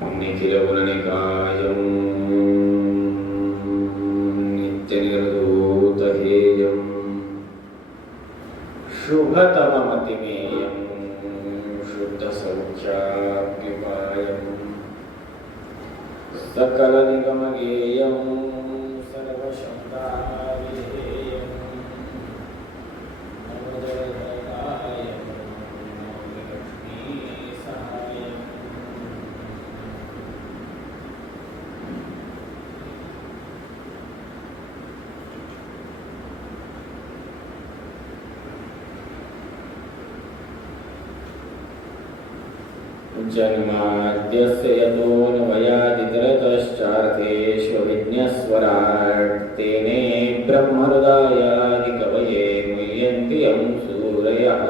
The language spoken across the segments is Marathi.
निखिलगुणनिकायं नित्यनिर्धूतहेयं शुभतममतिमेयं शुद्धसौख्याप्युपायं सकलनिगमगेयं सर्वशब्दाविधेयं नवोदयदायकं लक्ष्मीसहायम् जन्माद्यस्य यतोऽन्वयादितरतश्चार्थेष्वभिज्ञस्वराट् तेने ब्रह्महृदायादिकवये मुह्यन्ति यं सूरयः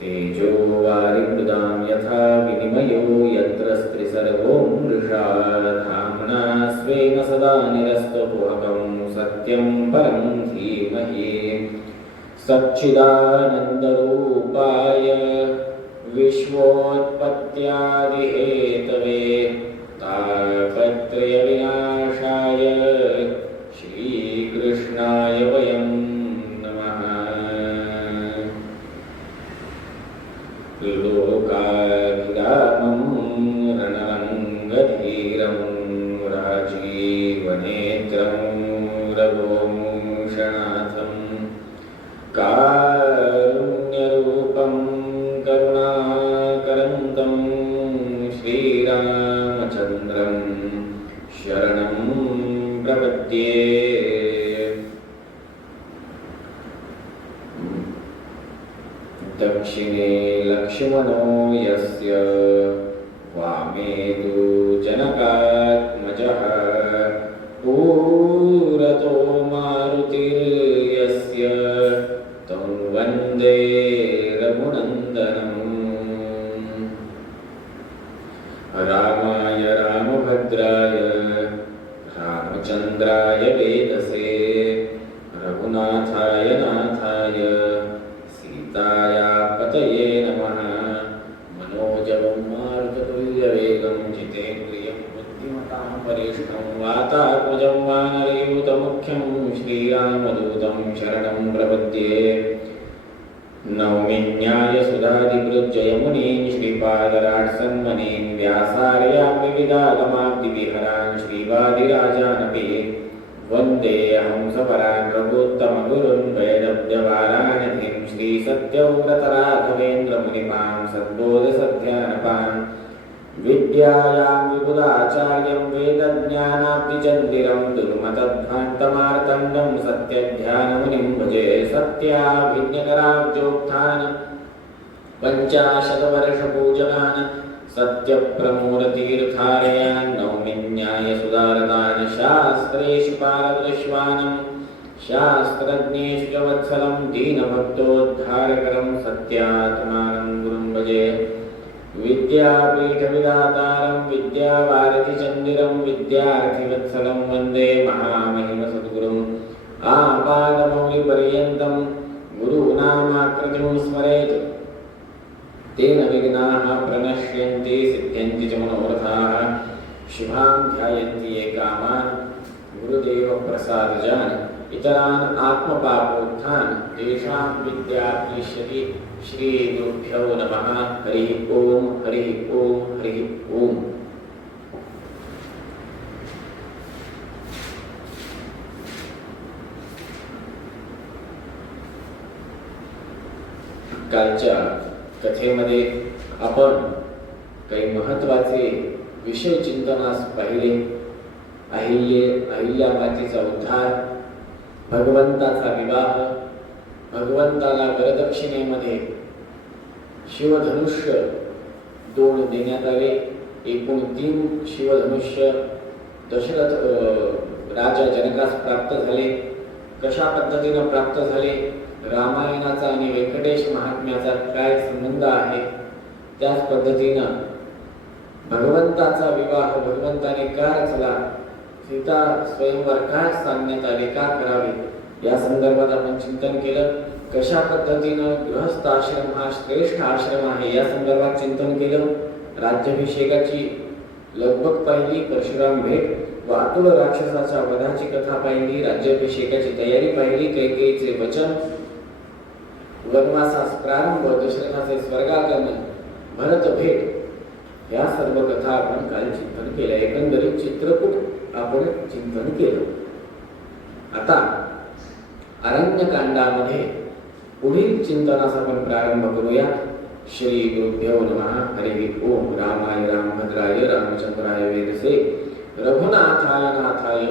तेजो वारिमृदां यथा विनिमयो यत्र स्त्रिसर्गो मृषा धाम्ना स्वेन सदा निरस्तकुहकं सत्यं परं धीमहि सच्चिदानन्दरूपाय विश्वोत्पत्त्यादिहेतवे तापत्रयविनाशाय श्रीकृष्णाय वयं नमः। लोकाभिरामं रणरङ्गधीरं राजीवनेत्रं रघुवंशनाथं कारुण्यरूपं करुणाकरन्तं श्रीरामचन्द्रं शरणं प्रपद्ये। दक्षिणे लक्ष्मणो यस्य वामे तु जनकात्मजः पुरतो मारुतिर्यस्य तं वन्दे रघुनन्दनम्। रामाय रामभद्राय रामचन्द्राय वेदसे रघुनाथाय नाथाय सीताया पतये नमः। मनोजवं मारुततुल्यवेगं जितेन्द्रियं बुद्धिमतां वरिष्ठं वातात्मजं वानरयूतमुख्यं श्रीरामदूतं शरणं प्रपद्ये। नौमिन्यायसुधादिवृज्जयमुनीन् श्रीपादराट्सन्मनीन् व्यासार्यां विविधागमाब्धिविहरान् श्रीवादिराजानपि वन्दे हंसपरान् रघुत्तमगुरुन् वैदव्यवाराणिधिं श्रीसत्यव्रतराघवेन्द्रमुनिमां सद्बोधसध्यानपान् विद्यायां विबुधाचार्यं वेदज्ञानाब्धिचन्दिरं दुर्मतध्वान्तमार्तण्डं सत्यध्यानमुनिं भजे। सत्याभिज्ञकराब्जोत्थान पञ्चाशतवर्षपूजकान् सत्यप्रमोदतीर्थारयान् नौमिन्यायसुधारतान् शास्त्रेषु पारदृश्वानं शास्त्रज्ञेषु च वत्सलं दीनभक्तोद्धारकरं सत्यात्मानं गुरुं भजे। विद्यापीठविधातारं विद्यावारिधिचन्दिरं विद्यार्थिवत्सलं वन्दे महामहिमसद्गुरुम् आपादमौलिपर्यन्तं गुरूणामाकृतिं स्मरेत् तेन विघ्नाः प्रणश्यन्ति सिद्ध्यन्ति च मनोरथाः। शुभां ध्यायन्ति ये कामान् गुरुदेवप्रसादजान् इतरान् आत्मपापोत्थान् तेषां विद्याप्तिष्यति। श्रीगुरुभ्यो नमः। हरिः ओम् हरिः ओम् हरिः ओम्। कालच्या कथेमध्ये आपण काही महत्त्वाचे विषय चिंतनास पाहिले. अहिल्यामातेचा उद्धार, भगवंताचा विवाह, भगवंताला वरदक्षिणेमध्ये शिवधनुष्य 2 देण्यात आले. एकूण 3 शिवधनुष्य दशरथ राजा जनकास प्राप्त झाले. कशा पद्धतीने प्राप्त झाले, रामायणाचा आणि व्यंकटेश महात्म्याचा काय संबंध आहे, त्याच पद्धतीने भगवंताचा विवाह भगवंताने का रचला, सीता स्वयंवर का सांगण्यात आले, का करावे, या संदर्भात आपण चिंतन केलं. कशा पद्धतीने गृहस्थ आश्रम हा श्रेष्ठ आश्रम आहे या संदर्भात चिंतन केलं. राज्याभिषेकाची लगबग पाहिली, परशुराम भेट व आतुर राक्षसाच्या वधाची कथा पाहिली, राज्याभिषेकाची तयारी पाहिली, कैकेयीचे वचन, वनवासास प्रारंभ, दशरथाचे स्वर्गागमन, भरत भेट, या सर्व कथा आपण काल चिंतन केल्या. एकंदरीत चित्रकूट आपण चिंतन केलं. आता अरण्यकांडामध्ये पुढील चिंतनास आपण प्रारंभ करूया. श्री गुरुभ्यो नमः. हरि ओम. रामाय रामभद्राय रामचंद्राय वेदसे रघुनाथाय नाथाय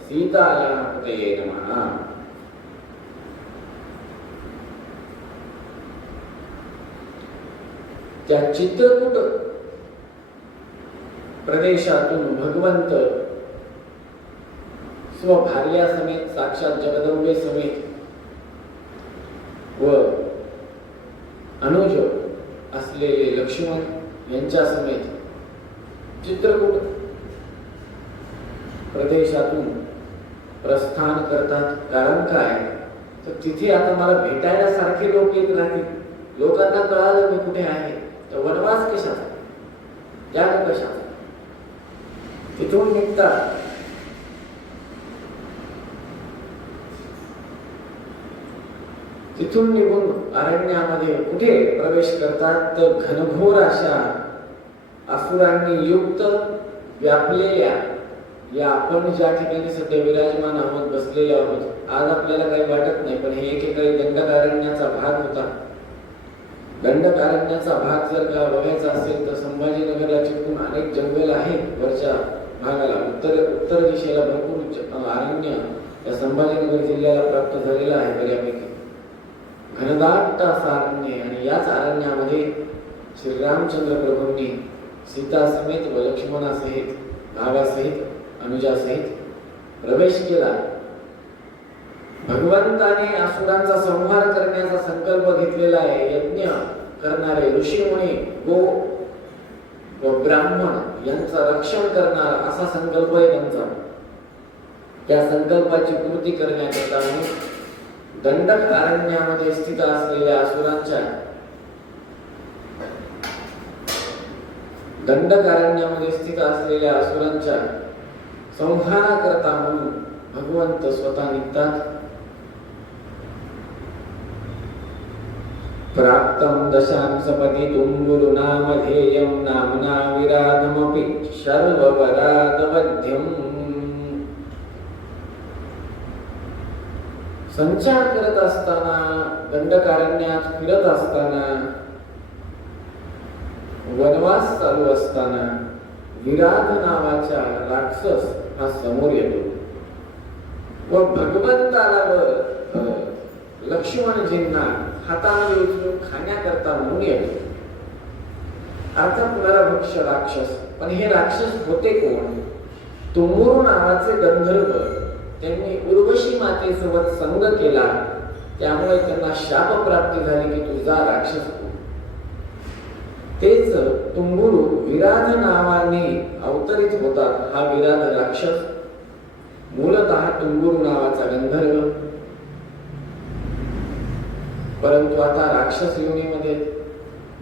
सीताय पतये नमः. त्या चित्रकूट प्रदेशातून भगवंत स्वभार्यासमेत, साक्षात जगदंबे समेत व अनुज असलेले लक्ष्मण यांच्या समेत चित्रकूट प्रदेशातून प्रस्थान करतात. कारण काय, तर तिथे आता मला भेटायला सारखे लोक येत राहतील. लोकांना कळालं मी कुठे आहे, तर वनवास कशाचा, त्याग कशाचा. तिथून निघतात. तिथून निघून अरण्यामध्ये कुठे प्रवेश करतात, तर घनघोर अशा असुरांनी युक्त व्यापलेल्या या आपण ज्या ठिकाणी सध्या विराजमान आहोत, बसलेले आहोत, आज आपल्याला काही वाटत नाही, पण हे एकेकाळी दंडकारण्याचा भाग होता. दंडकारण्याचा भाग जर का बघायचा असेल तर संभाजीनगरला चिकून अनेक जंगल आहेत. वरच्या भागाला उत्तर दिशेला भरपूर अरण्य या संभाजीनगर जिल्ह्याला प्राप्त झालेला आहे. बऱ्यापैकी घनदाट असं अरण्य, आणि याच अरण्यामध्ये श्रीरामचंद्र प्रभूंनी सीता समेत व लक्ष्मणासहित, भावासहित, अनुजासहित प्रवेश केला. भगवंताने असुरांचा संहार करण्याचा संकल्प घेतलेला आहे. यज्ञ करणारे ऋषीमुनी, गो व ब्राह्मण यांचं रक्षण करणार असा संकल्प आहे त्यांचा. त्या संकल्पाची पूर्ती करण्याकरता दंडक अरण्यामध्ये स्थित असलेल्या असुरांच्या संहाराकरता म्हणून भगवंत स्वतः निघतात. प्राप्तं दशांसपदी तुंबुरुनामधेयं नाम्ना विराधमपि शर्वपराधवध्यम्. संचार करत असताना, दंडकारण्यात फिरत असताना, वनवास चालू असताना विराध नावाचा राक्षस हा समोर येतो व भगवंताला व लक्ष्मणजींना हातामध्ये उचलून खाण्याकरता म्हणून येतो. अर्थात नरभक्ष राक्षस. पण हे राक्षस होते कोण? तुंबुरू नावाचे गंधर्व. त्यांनी उर्वशी मातेसोबत संग केला, त्यामुळे त्यांना शाप प्राप्ती झाली की तुझा राक्षस हो. तेच तुंबुरू विराध नावाने अवतरित होतात. हा विराध राक्षस मूलतः तुंबुरू नावाचा गंधर्व, परंतु आता राक्षस योनीमध्ये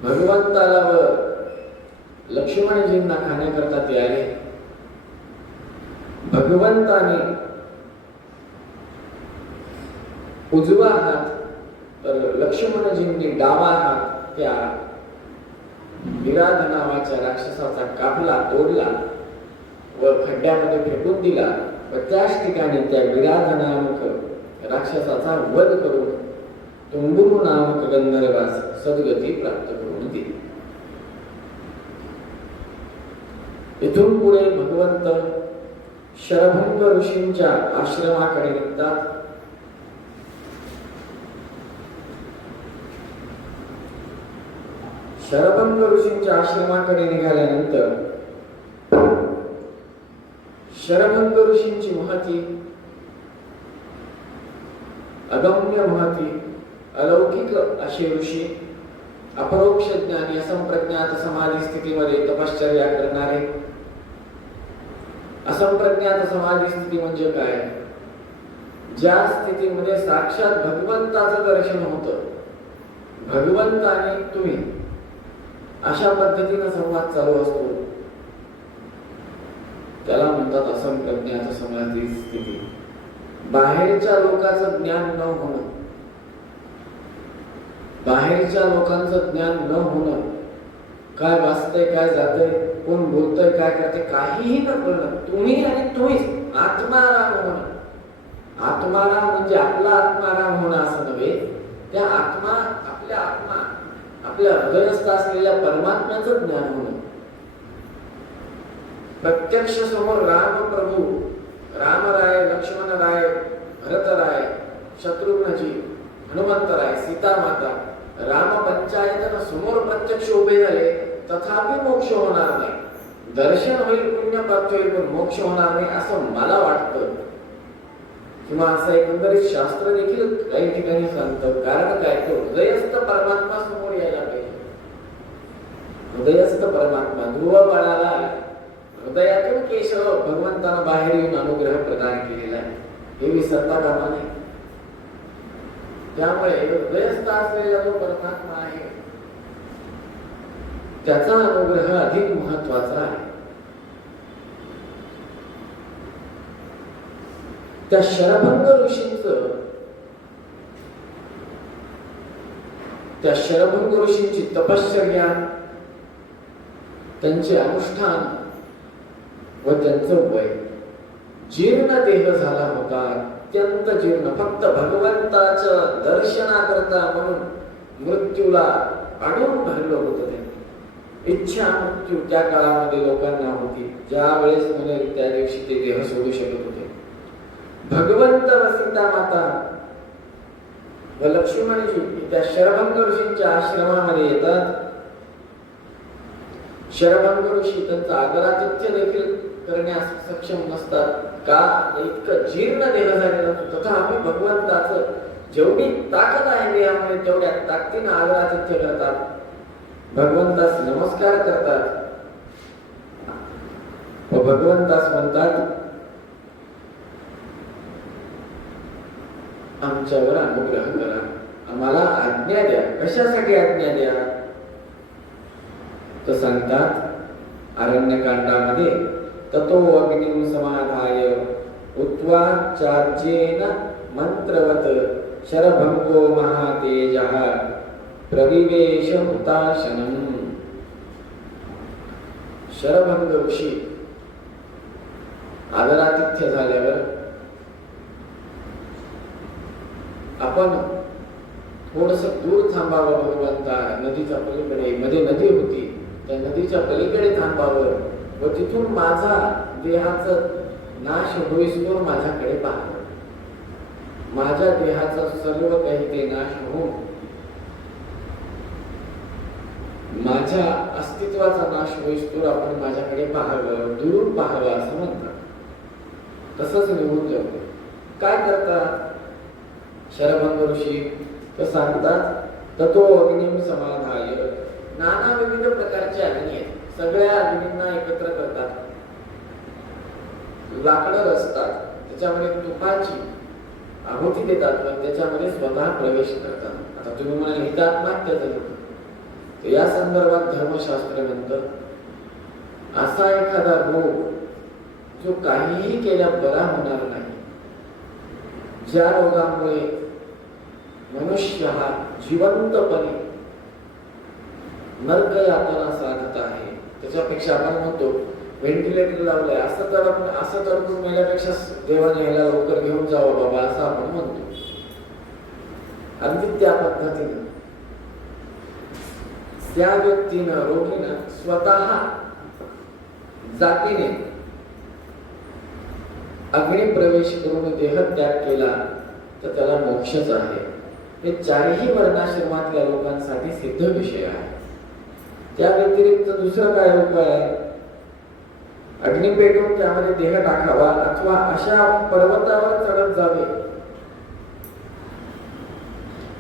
भगवंताला व लक्ष्मणजींना खाण्याकरता ते आले. भगवंताने उजवा हात, तर लक्ष्मणजींनी डावा हात त्या विराध नावाच्या राक्षसाचा कापला, तोडला व खड्ड्यामध्ये फेकून दिला व त्याच ठिकाणी त्या विराध नामक राक्षसाचा वध करून तुंबुरू नामक गंधर्वास सद्गती प्राप्त करून दिली. इथून पुढे भगवंत शरभंग ऋषींच्या आश्रमाकडे निघतात. शरभंग ऋषींच्या आश्रमाकडे निघाल्यानंतर शरभंग ऋषींची महती, अगम्य महती, अलौकिक असे ऋषी, अपरोक्ष ज्ञानी, असंप्रज्ञात समाधी स्थितीमध्ये तपश्चर्या करणारे. असंप्रज्ञात समाधी स्थिती म्हणजे काय? ज्या स्थितीमध्ये साक्षात भगवंताचं दर्शन होतं. भगवंताने तुम्ही अशा पद्धतीने संवाद चालू असतो. त्याला म्हणतात असंप्रज्ञात समाधी स्थिती. बाहेरच्या लोकांचं ज्ञान न होणं, बाहेरच्या लोकांचं ज्ञान न होणं, काय वाचतंय काय जातंय, कोण बोलतंय काय करते काहीही न कळणं, तुम्ही आणि तुम्हीच आत्माराम होणं. आत्माराम म्हणजे आपला आत्माराम होणं असं नव्हे, त्या आत्मा आपल्या हृदयस्थ असलेल्या परमात्म्याचं ज्ञान होणं. प्रत्यक्ष समोर राम प्रभू, रामराय, लक्ष्मणराय, भरतराय, शत्रुघ्नजी, हनुमंतराय, सीता माता, राम पंचायतन समोर प्रत्यक्ष उभे झाले तथापि मोक्ष होणार नाही. दर्शन होईल, पुण्य प्राप्त होईल, पण मोक्ष होणार नाही असं मला वाटतं. किंवा असं एकंदरीत शास्त्र देखील काही ठिकाणी सांगतं. कारण काय, तो हृदयस्थ परमात्मा समोर यायला पाहिजे. हृदयस्थ परमात्मा ध्रुव बाळाला हृदयातून केशव भगवंतानं बाहेर येऊन अनुग्रह प्रदान केलेला आहे, हे विसरता कामा नये. त्यामुळे हृदयस्थ असलेला जो परमात्मा आहे त्याचा अनुग्रह अधिक महत्वाचा आहे. त्या शरभंग ऋषींची तपश्चर्या, त्यांचे अनुष्ठान व त्यांचं वय, जीर्ण देह झाला होता, अत्यंत जीर्ण. फक्त भगवंताचं दर्शनाकरता म्हणून मृत्यूला आणून धरलं होतं. ते इच्छा मृत्यू त्या काळामध्ये लोकांना होती. ज्या वेळेस म्हणेल त्या दिवशी ते देह सोडू शकत होते. भगवंत व सीता माता व लक्ष्मणजी त्या शरभंग ऋषींच्या आश्रमामध्ये येतात. शरभंग ऋषी त्यांचा आदरातिथ्य देखील करण्यास सक्षम नसतात. का, इतकं जीर्ण देह झालेला. तथापि भगवंताचं जेवढी ताकद आहे देहामध्ये तेवढ्या ताकदीनं आदरातिथ्य करतात, भगवंतास नमस्कार करतात व भगवंतास म्हणतात, आमच्यावर अनुग्रह करा, आम्हाला आज्ञा द्या. कशासाठी आज्ञा द्या तर सांगतात अरण्यकांडामध्ये, ततो अग्निं समाधाय उत्वा चार्जेन मंत्रवत शरभंगो महातेजः प्रविवेश हुताशनम्. शरभंग ऋषी आदरातिथ्य झाल्यावर आपण थोडस दूर थांबावं. भगवंता नदीच्या पलीकडे, मध्ये नदी होती, त्या नदीच्या पलीकडे थांबावं व तिथून माझा देहाचा नाश होईस्तोवर माझ्याकडे पाहावं. माझ्या देहाचा सर्व काही ते नाश होऊन माझ्या अस्तित्वाचा नाश होईस्तोवर आपण माझ्याकडे पाहावं, दुरून पाहावं असं म्हणतात. तसंच निघून जाऊ. काय करतात शरभंग ऋषी तर सांगतात, ततो अग्निं समाधाय. नाना विविध प्रकारचे अग्नी आहेत. सगळ्या अग्नींना एकत्र करतात, लाकडं रचतात, त्याच्यामध्ये तुपाची आहुती देतात व त्याच्यामध्ये स्वतः प्रवेश करतात. आता तुम्ही म्हणाल इथं आत्महत्या झाली, तर या संदर्भात धर्मशास्त्र म्हणतं, असा एखादा रोग जो काहीही केल्या बरा होणार नाही, ज्या रोगामुळे मनुष्य हा जिवंतपणे नरक यातना साधत आहे, त्याच्यापेक्षा आपण म्हणतो व्हेंटिलेटर लावलंय, असं तर मेल्यापेक्षा देवाने ह्याला लवकर घेऊन जावं बाबा असं आपण म्हणतो. अगदी त्या पद्धतीनं त्या व्यक्तीनं, रोगीनं स्वतः जातीने अग्निप्रवेश करून देहत्याग केला तर त्याला मोक्षच आहे. हे चारही वर्णाश्रमातल्या लोकांसाठी सिद्ध विषय आहे. त्या व्यतिरिक्त दुसरं काय उपाय आहे? अग्नी पेटवून त्यामध्ये देह टाकावा अथवा अशा पर्वतावर चढत जावे,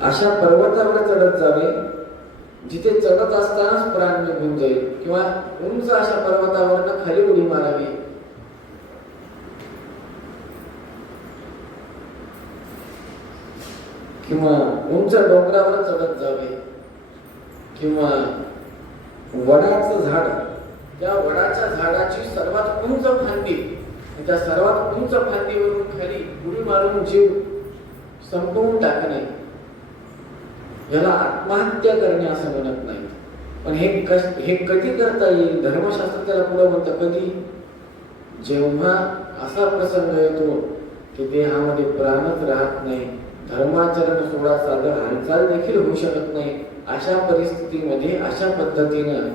अशा पर्वतावर चढत जावे जिथे चढत असतानाच प्राण निघून जाईल, किंवा उंच अशा पर्वतावर खाली उडी मारावी, किंवा उंच डोंगरावर चढत जावे, किंवा वडाचं झाड, त्या वडाच्या झाडाची सर्वात उंच फांदी, त्या सर्वात उंच फांदीवरून खाली उडी मारून जीव संपवून टाकणे, याला आत्महत्या करणे असं म्हणत नाही. पण हे कधी करता येईल? धर्मशास्त्र त्याला पुढे म्हणतं, कधी? जेव्हा असा प्रसंग येतो की देहामध्ये प्राणच राहत नाही, धर्माचरण सोडा साधं हालचाल देखील होऊ शकत नाही, अशा परिस्थितीमध्ये अशा पद्धतीनं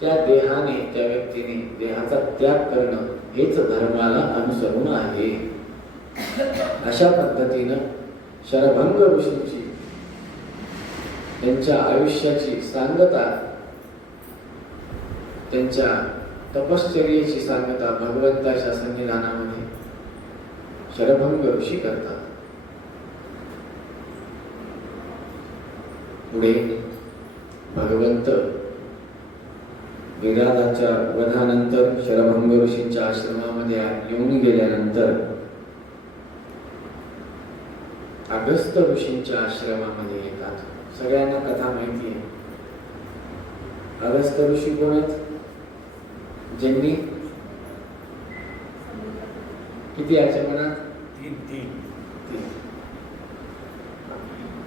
त्या देहाने, त्या व्यक्तीने देहाचा त्याग करणं हेच धर्माला अनुसरून आहे. अशा पद्धतीनं शरभंग ऋषींची त्यांच्या आयुष्याची सांगता, त्यांच्या तपश्चर्येची सांगता भगवंताच्या सन्निधानामध्ये शरभंग ऋषी करतात. पुढे भगवंत विराधाच्या वधानंतर शरभंग ऋषींच्या आश्रमामध्ये येऊन गेल्यानंतर अगस्त्य ऋषींच्या आश्रमामध्ये येतात. सगळ्यांना कथा माहिती आहे. अगस्त्य ऋषी कोण आहेत? ज्यांनी किती आचमनात?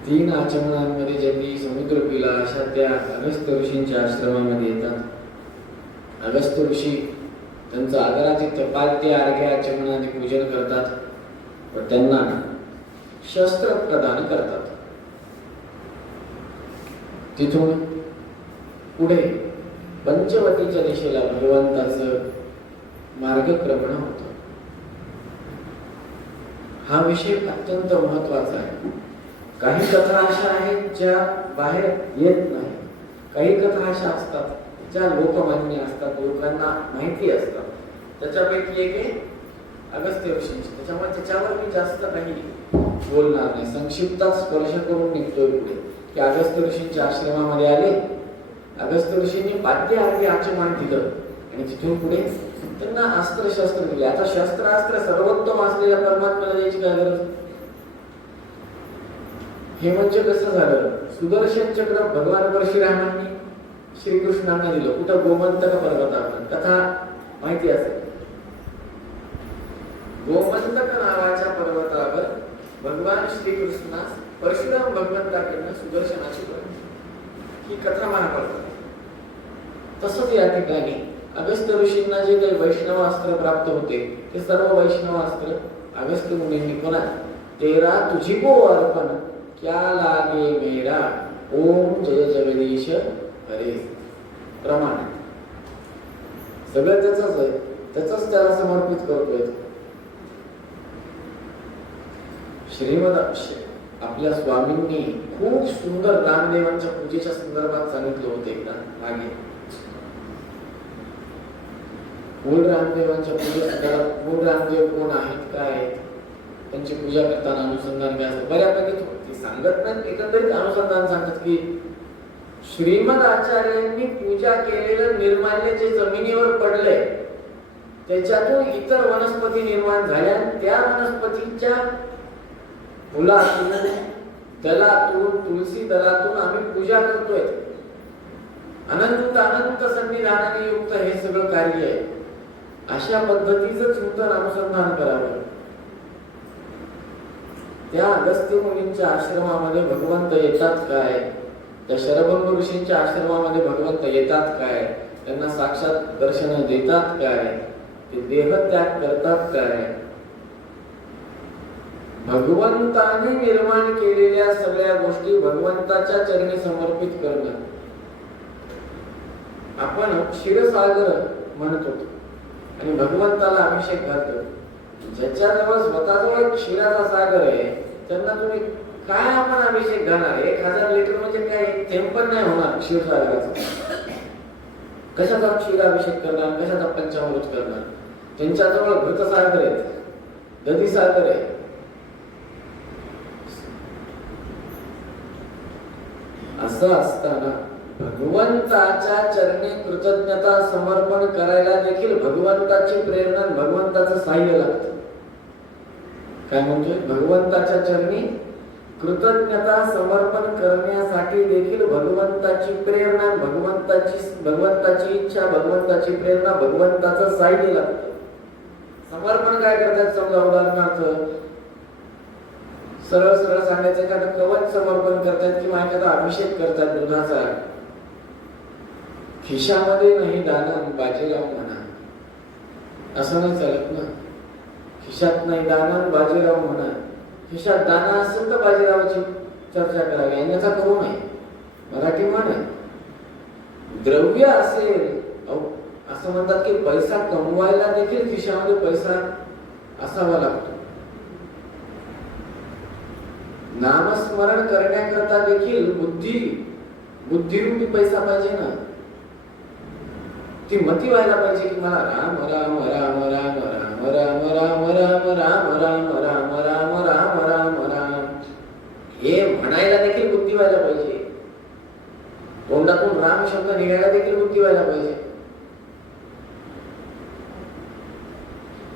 तीन आचमनांमध्ये ज्यांनी समुद्र पिला, अशा त्या अगस्त्य ऋषींच्या आश्रमामध्ये येतात. अगस्त्य ऋषी त्यांचं आदरातिथ्य पाद्य अर्घ्य आचमनाने पूजन करतात व त्यांना शस्त्र प्रदान करतात. तिथून पुढे पंचवटीच्या दिशेला भगवंताचं मार्गक्रमण होतं. हा विषय अत्यंत महत्वाचा आहे. काही कथा अशा आहेत ज्या बाहेर येत नाही, काही कथा अशा असतात ज्या लोकमान्य असतात, लोकांना माहिती असतात. त्याच्यापैकी एक आहे अगस्त्य ऋषींची. त्याच्यामुळे त्याच्यावर मी जास्त काही बोलणार नाही, संक्षिप्त स्पर्श करून निघतोय पुढे की अगस्त्य ऋषींच्या आश्रमामध्ये आले. अगस्त्य ऋषींनी पाद्य अर्घ्य आचमन दिलं आणि तिथून पुढे त्यांना अस्त्र शस्त्र दिले. आता शस्त्रास्त्र सर्वोत्तम असलेल्या परमात्म्याला द्यायची काय गरज? हे म्हणजे कसं झालं? सुदर्शन चक्र भगवान परशुरामांनी श्रीकृष्णांना दिलं. कुठं? गोमंतक पर्वतावर. कथा माहिती असेल. गोमंतक नावाच्या पर्वतावर भगवान श्रीकृष्णास परशुराम भगवंताकडनं सुदर्शनाची ही कथा महाभारतात. तसंच या ठिकाणी अगस्त्य ऋषींना जे काही वैष्णवास्त्र प्राप्त होते ते सर्व वैष्णवास्त्र अगस्त्य मुनींनी पुन्हा तेरा तुझी को अर्पण क्या लागे मेरा ओम जय जगदीश हरे प्रमाण सगळं त्याचंच आहे, त्याचंच त्याला समर्पित करतोय. श्रीमद आपल्या स्वामींनी खूप सुंदर रामदेवांच्या पूजेच्या संदर्भात सांगितलं होते एकदा मागे. मूळ रामदेवांच्या पूजेत मूळ रामदेव कोण आहेत, काय आहेत, त्यांची पूजा करताना अनुसंधान काय असतं बऱ्यापैकी ते सांगत नाहीत. एकंदरीत अनुसंधान सांगतात की श्रीमद आचार्यांनी पूजा केलेलं निर्माल्य जे जमिनीवर पडलंय त्याच्यातून इतर वनस्पती निर्माण झाल्या. त्या वनस्पतीच्या फुलातून, दलातून, तुलसी दलातून आम्ही पूजा करतोय. अनंत अनंत सन्निधानाने युक्त हे सगळं कार्य आहे. अशा पद्धतीचं सुंदर अनुसंधान करावं. त्या अगस्त्य मुनींच्या आश्रमामध्ये भगवंत येतात काय? त्या शरभंग ऋषींच्या आश्रमामध्ये भगवंत येतात काय? त्यांना साक्षात दर्शन देतात काय? ते देहत्याग करतात काय? भगवंताने निर्माण केलेल्या सगळ्या गोष्टी भगवंताच्या चरणी समर्पित करणं. आपण क्षीरसागर म्हणत होतो आणि भगवंताला अभिषेक घालतो. ज्याच्याजवळ स्वतःजवळ क्षीराचा सागर आहे त्यांना तुम्ही काय आपण अभिषेक घालणार? 1000 लिटर म्हणजे काय थेंब पण नाही होणार क्षीरसागराचा. कशाचा क्षीराभिषेक करणार, कशाचा पंचामृत करणार? त्यांच्याजवळ घृतसागर आहे, दधीसागर आहे. असं असताना भगवंताच्या चरणी कृतज्ञता समर्पण करायला देखील भगवंताची प्रेरणा, भगवंताचं साह्य लागतं. काय म्हणतोय? भगवंताच्या चरणी कृतज्ञता समर्पण करण्यासाठी देखील भगवंताची प्रेरणा, भगवंताची इच्छा, भगवंताची प्रेरणा, भगवंताचं साहित्य लागतं. समर्पण काय करतात? समजा उदाहरणार्थ सरळ सरळ सांगायचं, एखादं कवच समर्पण करतात किंवा एखादा अभिषेक करतात दुधाचा. खिशामध्ये नाही दाना बाजीराव म्हणा, असं नाही चालत ना. खिशात नाही दाना बाजीराव म्हणा. खिशात दाना असेल तर बाजीरावाची चर्चा करावी, अन्यथा करू नये. मराठी म्हण आहे. द्रव्य असेल, असं म्हणतात की पैसा कमवायला देखील खिशामध्ये पैसा असावा लागतो. नामस्मरण करण्याकरता देखील बुद्धिरूपी पैसा पाहिजे ना. ती मती व्हायला पाहिजे की मला राम राम राम राम राम राम राम राम राम राम राम राम राम राम राम हे म्हणायला देखील बुद्धी व्हायला पाहिजे. तोंडातून राम शब्द निघायला देखील बुद्धी व्हायला पाहिजे.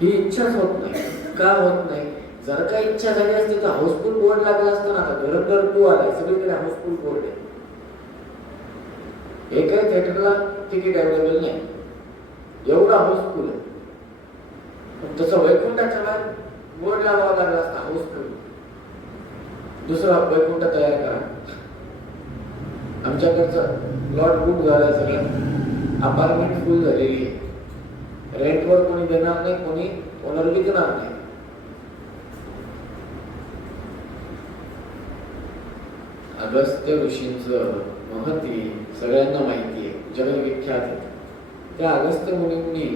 ही इच्छाच होत नाही. का होत नाही? जर का इच्छा झाली असती तर हाऊसफुल बोर्ड लागला असतो ना. आता घरभर तू आलाय, सगळीकडे हाऊसफुल बोर्ड आहे. एकही थिएटरला तिकीट अवेलेबल नाही, एवढा हाऊसफुल आहे. तसं वैकुंठाच्या बाहेर बोर्ड लावावा लागला असता हाऊसफुल. दुसरा वैकुंठ तयार करा. आमच्याकडचं प्लॉट बुक झालाय, सगळं अपार्टमेंट फुल झालेली आहे. रेंटवर कोणी देणार नाही, कोणी ओनर बी देणार नाही. अगस्त्य ऋषींचं महती सगळ्यांना माहिती आहे, जगविख्यात आहे. त्या अगस्त्य मुनींनी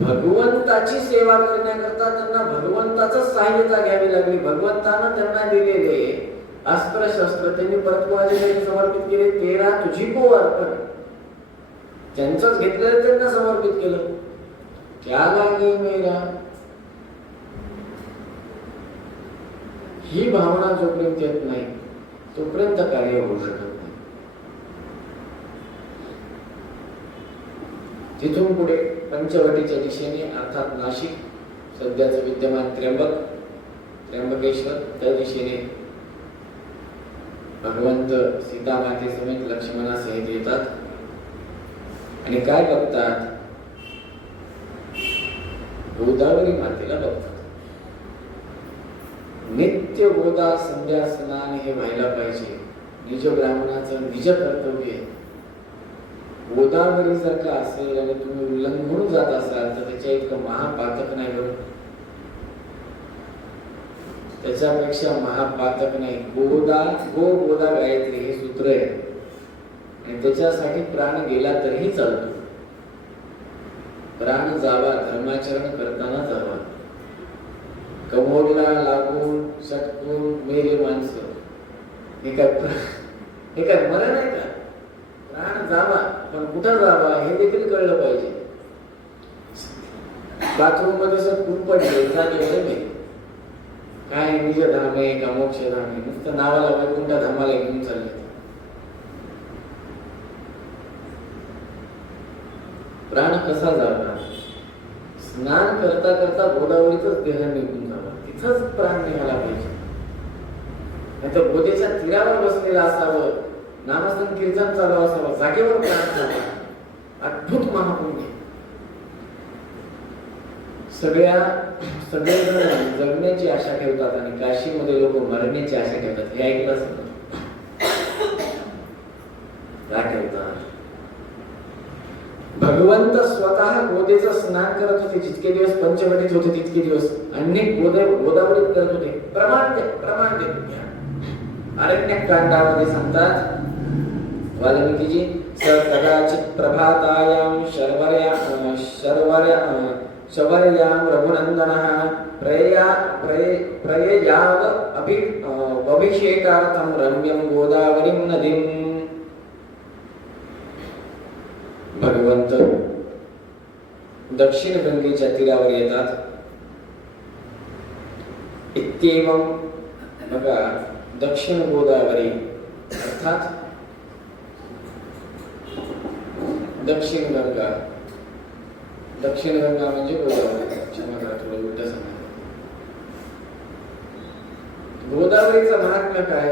भगवंताची सेवा करण्याकरता त्यांना भगवंताचं सहाय्यता घ्यावी लागली. भगवंतानं त्यांना दिलेले अस्त्र शस्त्र त्यांनी परत कोणाच्या समर्पित केले. 13 तुझी को अर्पण, त्यांचंच घेतलेलं त्यांना समर्पित केलं. क्या लागे मेरा, ही भावना जोपर्यंत येत नाही तोपर्यंत कार्य होऊ शकत नाही. तिथून पुढे पंचवटीच्या दिशेने अर्थात नाशिक, सध्याचं विद्यमान त्र्यंबकेश्वर, त्या दिशेने भगवंत सीता माते समेत लक्ष्मणासहित येतात. आणि काय बघतात? गोदावरी मातेला बघतात. नित्य गोदा संध्या स्नान हे व्हायला पाहिजे. निज ब्राह्मणाचं निज कर्तव्य आहे. गोदावरी जर का असेल आणि तुम्ही उल्लंघून जात असाल तर त्याच्या इतकं महापातक नाही बरं. त्याच्यापेक्षा महापातक नाही. गोदा गायत्री हे सूत्र आहे आणि त्याच्यासाठी प्राण गेला तरीही चालतो. प्राण जावा धर्माचरण करताना जावा. कमोडला लागून सटकून मेले माणसं, हे काय मरण आहे का? प्राण जावा, पण कुठं जावा हे देखील कळलं पाहिजे. बाथरूम मध्ये सटकून पडले जागे काय निजधाम आहे का मोक्षधाम आहे? नुसतं नावाला वैकुंठ धामाला घेऊन चालले. प्राण कसा जावा? स्नान करता करता गोदावरीतच देह निघून जावा, तिथंच प्राण निघाला पाहिजे. नाही तर गोदेच्या तीरावर बसलेला असावं, नामस्मरण कीर्तन चालू असावं, जागेवर प्राण जावा. अद्भुत महापुण्य. सगळेजण जगण्याची आशा ठेवतात आणि काशीमध्ये लोक मरण्याची आशा ठेवतात. हे ऐकलं असेल का ठेवतात? भगवंत स्वतः गोदेचं स्नान करत होते. जितके दिवस पंचवटीत होते तितके दिवस अनेक गोदावरीत करत होते. प्रमाण दे. अरण्यक कांडामध्ये सांगतात वाल्मिकीजी, स कदाचित प्रभातायाम शर्वर्याम रघुनंदनः प्रययाव अभिषेकार्थं रम्यं गोदावरीं नदीं. भगवंत दक्षिण गंगेच्या तीरावर येतात. इत्येवं बघा, दक्षिण गोदावरी अर्थात दक्षिण गंगा. दक्षिण गंगा म्हणजे गोदावरी. क्षमा करा, थोडं उलट सांगा. गोदावरीचं महात्म्य काय?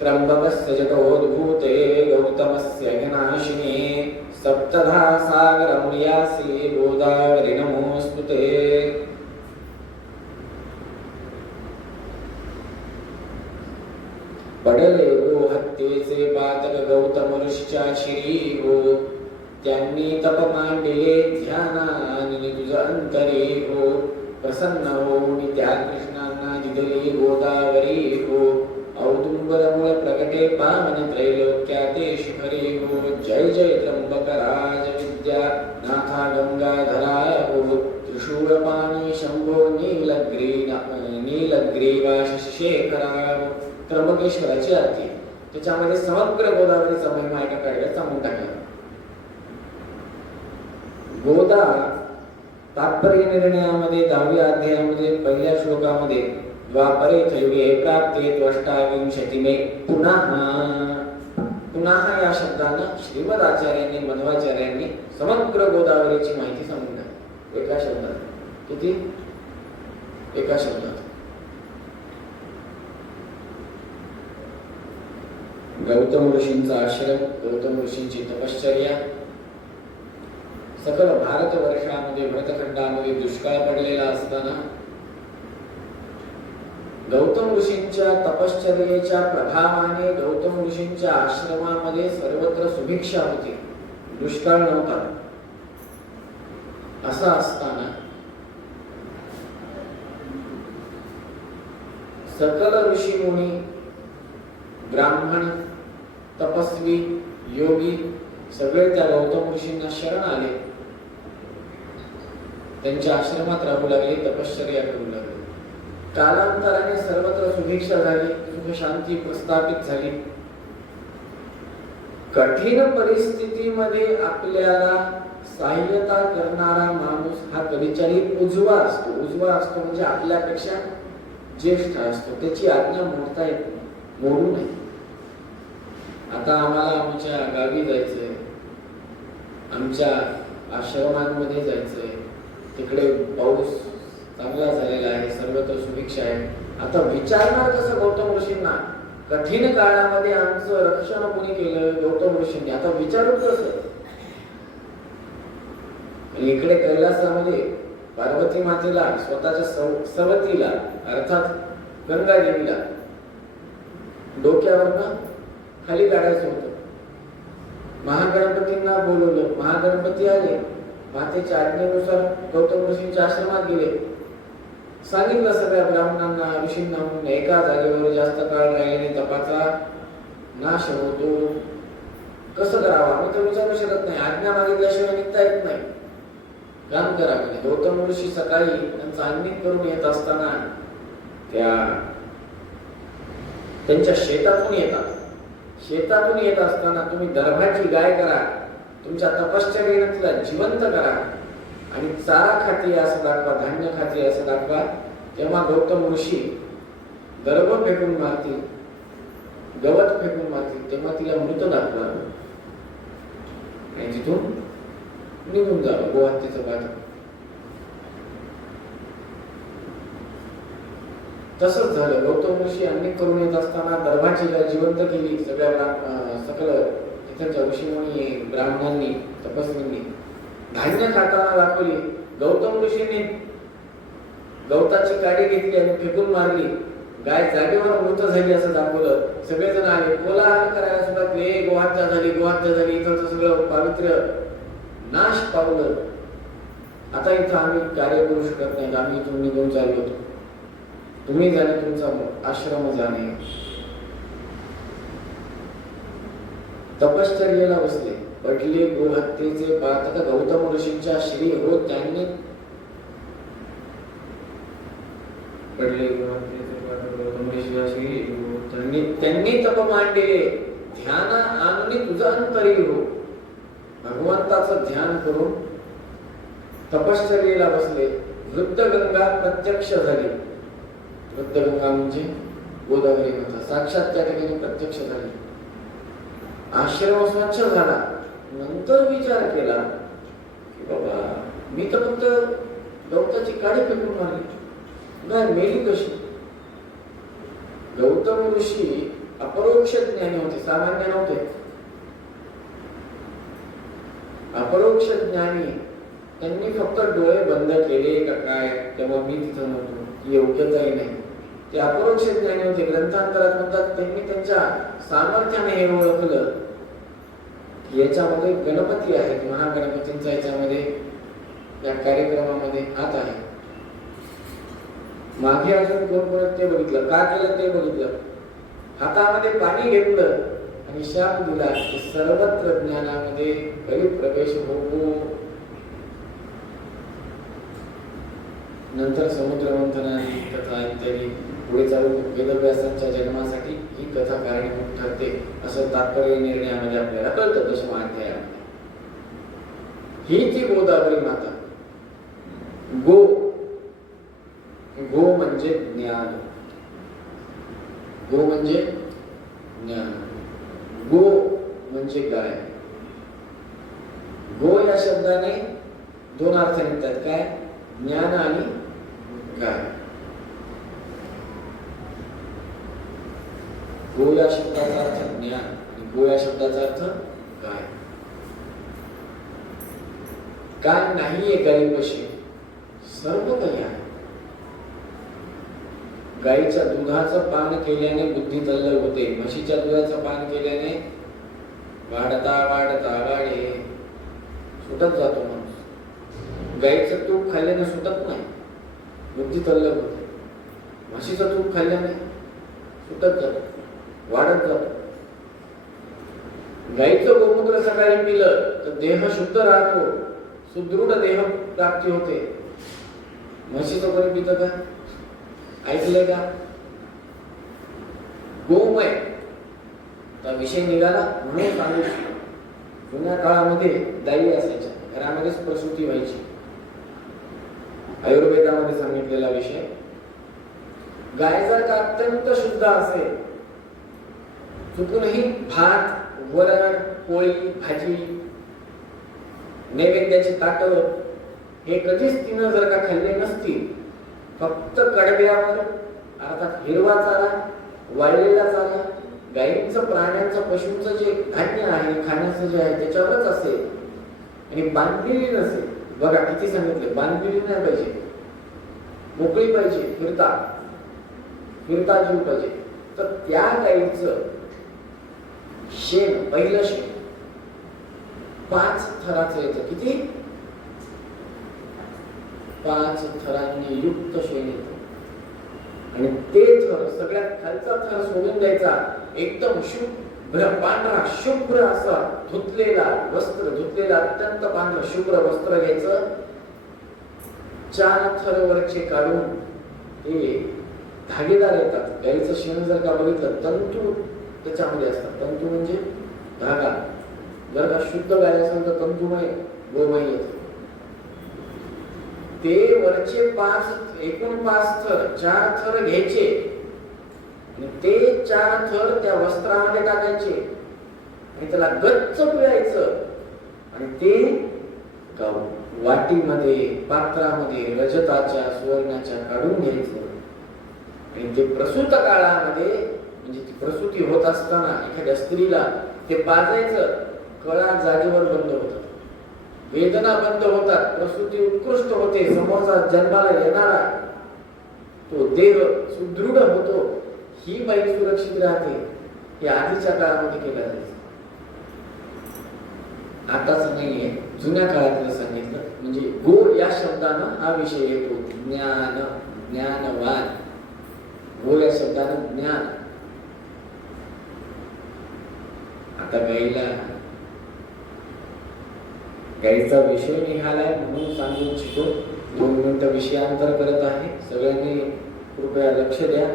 त्र्यंबकस्य जगोद्भूते गौतमस्य विनाशिने सप्तधा सागरं यासि गोदावरी नमोस्तुते। पडले गो हत्येचे पातक गौतम ऋषीच्या शिरी हो, त्यांनी तप मांडले ध्यानाने तुझ अंतरे हो, प्रसन्न होऊन त्या कृष्णांना दिदली गोदावरी हो, औदुंबर मूळ प्रगटे पावन त्रैलोक्याते शिखरे हो, जय जय त्र्यंबक राज विद्या नाथा गंगाधरा हो, त्रिशूळ पाणी शंभो नीलग्रीवा शेखरा हो। त्र्यंबकेश्वराची आरती, त्याच्यामध्ये समग्र गोदावरीचा महिमा एका काळात सांगून टाकला। गोदा तात्पर्य निर्णयामध्ये 10व्या अध्यायामध्ये पहिल्या श्लोकामध्ये द्वापरे कलियुगे प्राप्ते त्वष्टाविंशतिमे पुनः पुनः या शब्दानं श्रीमद आचार्यांनी मध्वाचार्यांनी समग्र गोदावरीची माहिती सांगून टाकली एका शब्दात। किती? एका शब्दात। गौतम ऋषींचा आश्रम, गौतम ऋषींची तपश्चर्या, सकल भारतवर्षामध्ये भरतखंडामध्ये दुष्काळ पडलेला असताना गौतम ऋषींच्या तपश्चर्येच्या प्रभावाने गौतम ऋषींच्या आश्रमामध्ये सर्वत्र सुभिक्षा होती, दुष्काळ नव्हता। असं असताना सकल ऋषी मुनी, ब्राह्मण, तपस्वी, योगी सगळे त्या गौतम ऋषींना शरण आले, त्यांच्या आश्रमात राहू लागले, तपश्चर्या करू लागले। कालांतराने सर्वत्र सुभिक्षा झाली, सुख शांती प्रस्थापित झाली। कठीण परिस्थितीमध्ये आपल्याला सहाय्यता करणारा माणूस हा कधीतरी उजवा असतो। उजवा असतो म्हणजे आपल्यापेक्षा ज्येष्ठ असतो, त्याची आज्ञा मोडता येत नाही, मोडू नये। आता आम्हाला आमच्या गावी जायचंय, आमच्या आश्रमांमध्ये जायचंय, तिकडे पाऊस चांगला झालेला आहे, सर्वत्र सुभिक्षा आहे। आता विचारणार कसं गौतम ऋषींना? कठीण काळामध्ये आमचं रक्षण कोणी केलं? गौतम ऋषींनी। आता विचारू कसं? इकडे कैलासामध्ये पार्वती मातेला, स्वतःच्या सवतीला अर्थात गंगा देवीला डोक्यावरनं खाली काढायचं होतं। महागणपतींना बोलवलं, महागणपती आले, मातेच्या आज्ञेनुसार गौतम ऋषींच्या आश्रमात गेले, सांगितलं सगळ्या ब्राह्मणांना, ऋषींना, एका जागेवर जास्त काळ राहिल्याने तपाचा नाश होतो, कसं करावं? आम्ही तर विचारू शकत नाही, आज्ञा मागितल्याशिवाय निघता येत नाही, काम करा म्हणे। गौतम ऋषी सकाळी त्यांचं आन्निक करून येत असताना त्यांच्या शेतातून येतात। शेतातून येत असताना तुम्ही दर्भाची गाय करा, तुमच्या तपश्चर्येने तिला जिवंत करा आणि चारा खाती असं दाखवा, धान्य खाती असं दाखवा। तेव्हा गौतम ऋषी दर्भ फेकून मारतील, गवत फेकून मारतील, तेव्हा तिला मृत दाखवा आणि तिथून निघून जावं गोहत्येचं पाठ। तसंच झालं। गौतम ऋषी अन्निक करून येत असताना दर्भाची गाय जिवंत केली। सगळ्या सकल तिथल्या ऋषीमुनी, ब्राह्मणांनी, तपस्वींनी धान्य खाताना दाखवली। गौतम ऋषींनी गवताची काडी घेतली आणि फेकून मारली, गाय जागेवर मृत झाली असं दाखवलं। सगळेजण आले, कोलाहल करायला सुद्धा गोहत्या झाली, गोहत्या झाली, इथं सगळं पावित्र्य नाश पावलं। आता इथं आम्ही कार्य करू शकत नाही, आम्ही इथून निघून चाललो होतो, तुम्ही जाणे, तुमचा आश्रम जाणे। तपश्चर्येला बसले, पडले गोहत्येचे पातक गौतम ऋषींच्या श्री हो, त्यांनी पडले गोहत्येचे पातक गौतम ऋषींच्या श्री हो, त्यांनी तप मांडले ध्यान आणून तुझा अंतरी हो। भगवंताचं ध्यान करून तपश्चर्येला बसले। वृद्धगंगा प्रत्यक्ष झाली। वृद्धगंगा म्हणजे गोदावरी माता साक्षात त्या ठिकाणी प्रत्यक्ष झाली। आश्रम स्वच्छ झाला। नंतर विचार केला की बाबा मी तर फक्त गवताची काडी फेकून मारली, गाय मेली कशी? गौतम ऋषी अपरोक्ष ज्ञानी होते, सामान्य नव्हते. अपरोक्ष ज्ञानी, त्यांनी फक्त डोळे बंद केले का काय, तेव्हा मी तिथं नव्हतो, योग्यताही नाही. ते अपरोक्ष ज्ञानी होते. ग्रंथांतरात म्हणतात त्यांनी त्यांच्या सामर्थ्याने हे ओळखलं की याच्यामध्ये गणपती आहेत, महागणपतींचा याच्यामध्ये या कार्यक्रमामध्ये हात आहे. मागे अजून कोण कोण ते बघितलं, का केलं ते बघितलं. हातामध्ये पाणी घेतलं आणि शाप दिला की सर्वत्र ज्ञानामध्ये परिप्रवेश होऊ. नंतर समुद्र मंथनाची कथा इत्यादी पुढे चालू वेदव्यासांच्या जन्मासाठी ही कथा कारणीभूत ठरते असं तात्पर्य निर्णयामध्ये आपल्याला कळतं. दशमाध्यायामध्ये ही ती गोदावरी माता. गो, गो म्हणजे ज्ञान, गो म्हणजे ज्ञान, गो म्हणजे गाय. गो या शब्दाने दोन अर्थ निघतात, काय, ज्ञान आणि गाय. गो या शब्दाचा अर्थ ज्ञान आणि गो या शब्दाचा अर्थ गाय. काय नाहीये गायीपाशी, सर्व काही आहे. गाईच्या दुधाचं पान केल्याने बुद्धी तल्लख होते, म्हशीच्या दुधाचं पान केल्याने वाढता वाढता वाढे सुटत जातो माणूस. गाईचं तूप खाल्ल्याने सुटत नाही, बुद्धी तल्लख होते. म्हशीचं तूप खाल्ल्याने सुटत जातो, वाढत जातो. गाईचं गोमूत्र सकाळी पिलं तर देह शुद्ध राहतो, सुदृढ देह प्राप्ती होते. म्हशीचं कोणी पितं का, ऐकलंय का? गोमय तर विषय निघाला म्हणून सांगू. जुन्या काळामध्ये गायी असायच्या, घरामध्येच प्रसूती व्हायची. आयुर्वेदामध्ये सांगितलेला विषय. गाय जर का अत्यंत शुद्ध असेल, चुकूनही भात, वरण, पोळी, भाजी, नैवेद्याची ताटं हे कधीच तिनं जर का खाल्ले नसतील, फक्त कडब्यावर अर्थात हिरवा चारा, वाळलेला चारा, गायींचं, प्राण्यांचं, पशूंचं जे धान्य आहे खाण्याचं जे आहे त्याच्यावरच असेल आणि बांधलेली नसेल. बघा किती सांगितले, बांधलेली नाही पाहिजे, मोकळी पाहिजे, फिरता फिरता जीव पाहिजे. तर त्या गायीचं शेण, पहिलं शेण 5 थराचं येतं. किती? 5 थरांनी युक्त शेण येतं. आणि ते थर, सगळ्यात खालचा थर सोडून द्यायचा. एकदम शुभ्र पांढरा शुभ्र असा धुतलेला वस्त्र, धुतलेला अत्यंत पांढरा शुभ्र वस्त्र घ्यायचं. 4 थर वरचे काढून हे धागेदार येतात. गाईचं शेण जर का बघितलं, तंतू त्याच्यामध्ये असतात. तंतू म्हणजे धागा. जर का शुद्ध गाय असेल तर तंतुमय गोमय येतं. ते वरचे एकूण 5 थर, 4 थर घ्यायचे आणि ते 4 थर त्या वस्त्रामध्ये टाकायचे आणि त्याला गच्च पिळायचं आणि ते वाटीमध्ये, पात्रामध्ये रजताच्या, सुवर्णाच्या काढून घ्यायचं. आणि ते प्रसूत काळामध्ये, म्हणजे ती प्रसूती होत असताना एखाद्या स्त्रीला ते पाजायचं. कळा जागेवर बंद होतात, वेदना बंद होतात, प्रसूती उत्कृष्ट होते. समोरचा जन्माला येणारा तो देह सुदृढ होतो. ही बाई सुरक्षित राहते. हे आधीच्या काळामध्ये केलं जायचं, आताच नाहीये. जुन्या काळातलं सांगितलं. म्हणजे गो या शब्दानं हा विषय येतो. ज्ञान, ज्ञानवान. गो या शब्दानं ज्ञान. आता गाईचा विषय निघालाय म्हणून सांगू इच्छितो. 2 मिनिटं विषयांतर करत आहे. सगळ्यांनी कृपया लक्ष द्या.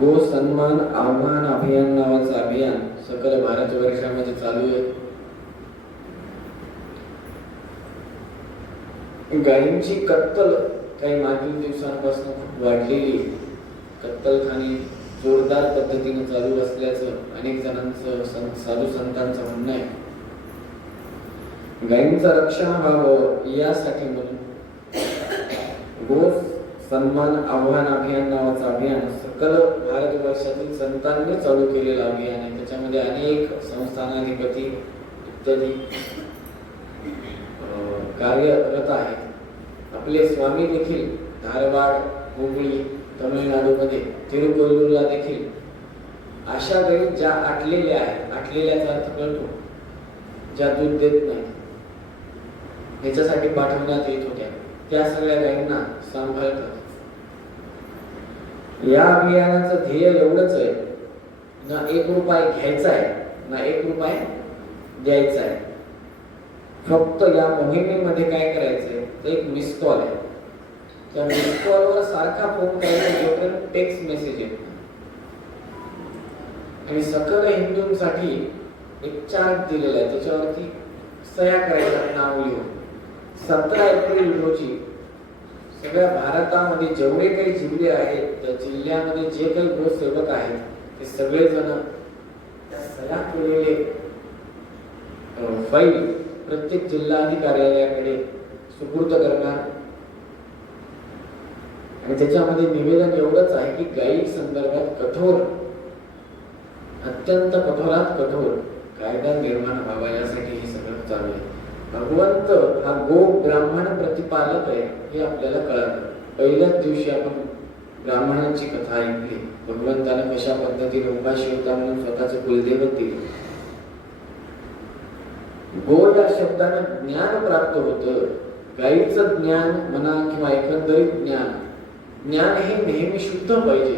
गो सन्मान आव्हान अभियान नावाचं अभियान सकल भारतवर्षामध्ये चालू आहे. गायींची कत्तल काही मागील दिवसांपासून खूप वाढलेली. कत्तलखाने जोरदार पद्धतीने चालू असल्याचं अनेक जणांचं, साधू संतांचं म्हणणं आहे. गायींचं रक्षण व्हावं यासाठी म्हणून गो सन्मान आव्हान अभियान नावाचं अभियान सकल भारतवर्षातील संतांनी चालू केलेलं अभियान आहे. त्याच्यामध्ये अनेक संस्थानाधिपती इत्यादी कार्यरत आहेत. आपले स्वामी देखील धारवाड, हुबळी, तमिळनाडूमध्ये तिरुकोल्लूरला देखील अशा गायी ज्या आटलेल्या आहेत, आटलेल्याचा अर्थ कळतो, ज्या दूध देत नाही, ह्याच्यासाठी पाठवण्यात येत होत्या, त्या सगळ्या गायींना सांभाळतात. या अभियानाचं ध्येय एवढंच आहे, ना 1 रुपया घ्यायचा आहे ना 1 रुपया द्यायचा आहे. फक्त या मोहिमेमध्ये काय करायचंय तर एक मिस कॉल आहे. त्या मिस कॉलवर सारखा फोन करायचा जोपर्यंत टेक्स्ट मेसेज येतो. आणि सकल हिंदूंसाठी एक चार्ट दिलेला आहे, त्याच्यावरती सह्या करायच्या नाव लिहून. 17 एप्रिल रोजी सगळ्या भारतामध्ये जेवढे काही जिल्हे आहेत, त्या जिल्ह्यामध्ये जे काही गोसेवक आहेत ते सगळेजण त्या सह्या केलेले फाईल प्रत्येक जिल्हाधिकार्यालयाकडे सुपूर्द करणार. आणि त्याच्यामध्ये निवेदन एवढंच आहे की गायी संदर्भात कठोर, अत्यंत कठोरात कठोर कायदा निर्माण व्हावा, यासाठी हे सगळं चालू आहे. भगवंत हा गो ब्राह्मण प्रतिपालक आहे हे आपल्याला कळतं. पहिल्याच दिवशी आपण ब्राह्मणांची कथा ऐकली, भगवंताने कशा पद्धतीने उपाशी होता म्हणून स्वतःचे कुलदैवत दिले. गो या शब्दानं ज्ञान प्राप्त होतं. गायीचं ज्ञान म्हणा किंवा एकंदरीत ज्ञान, ज्ञान हे नेहमी शुद्ध पाहिजे.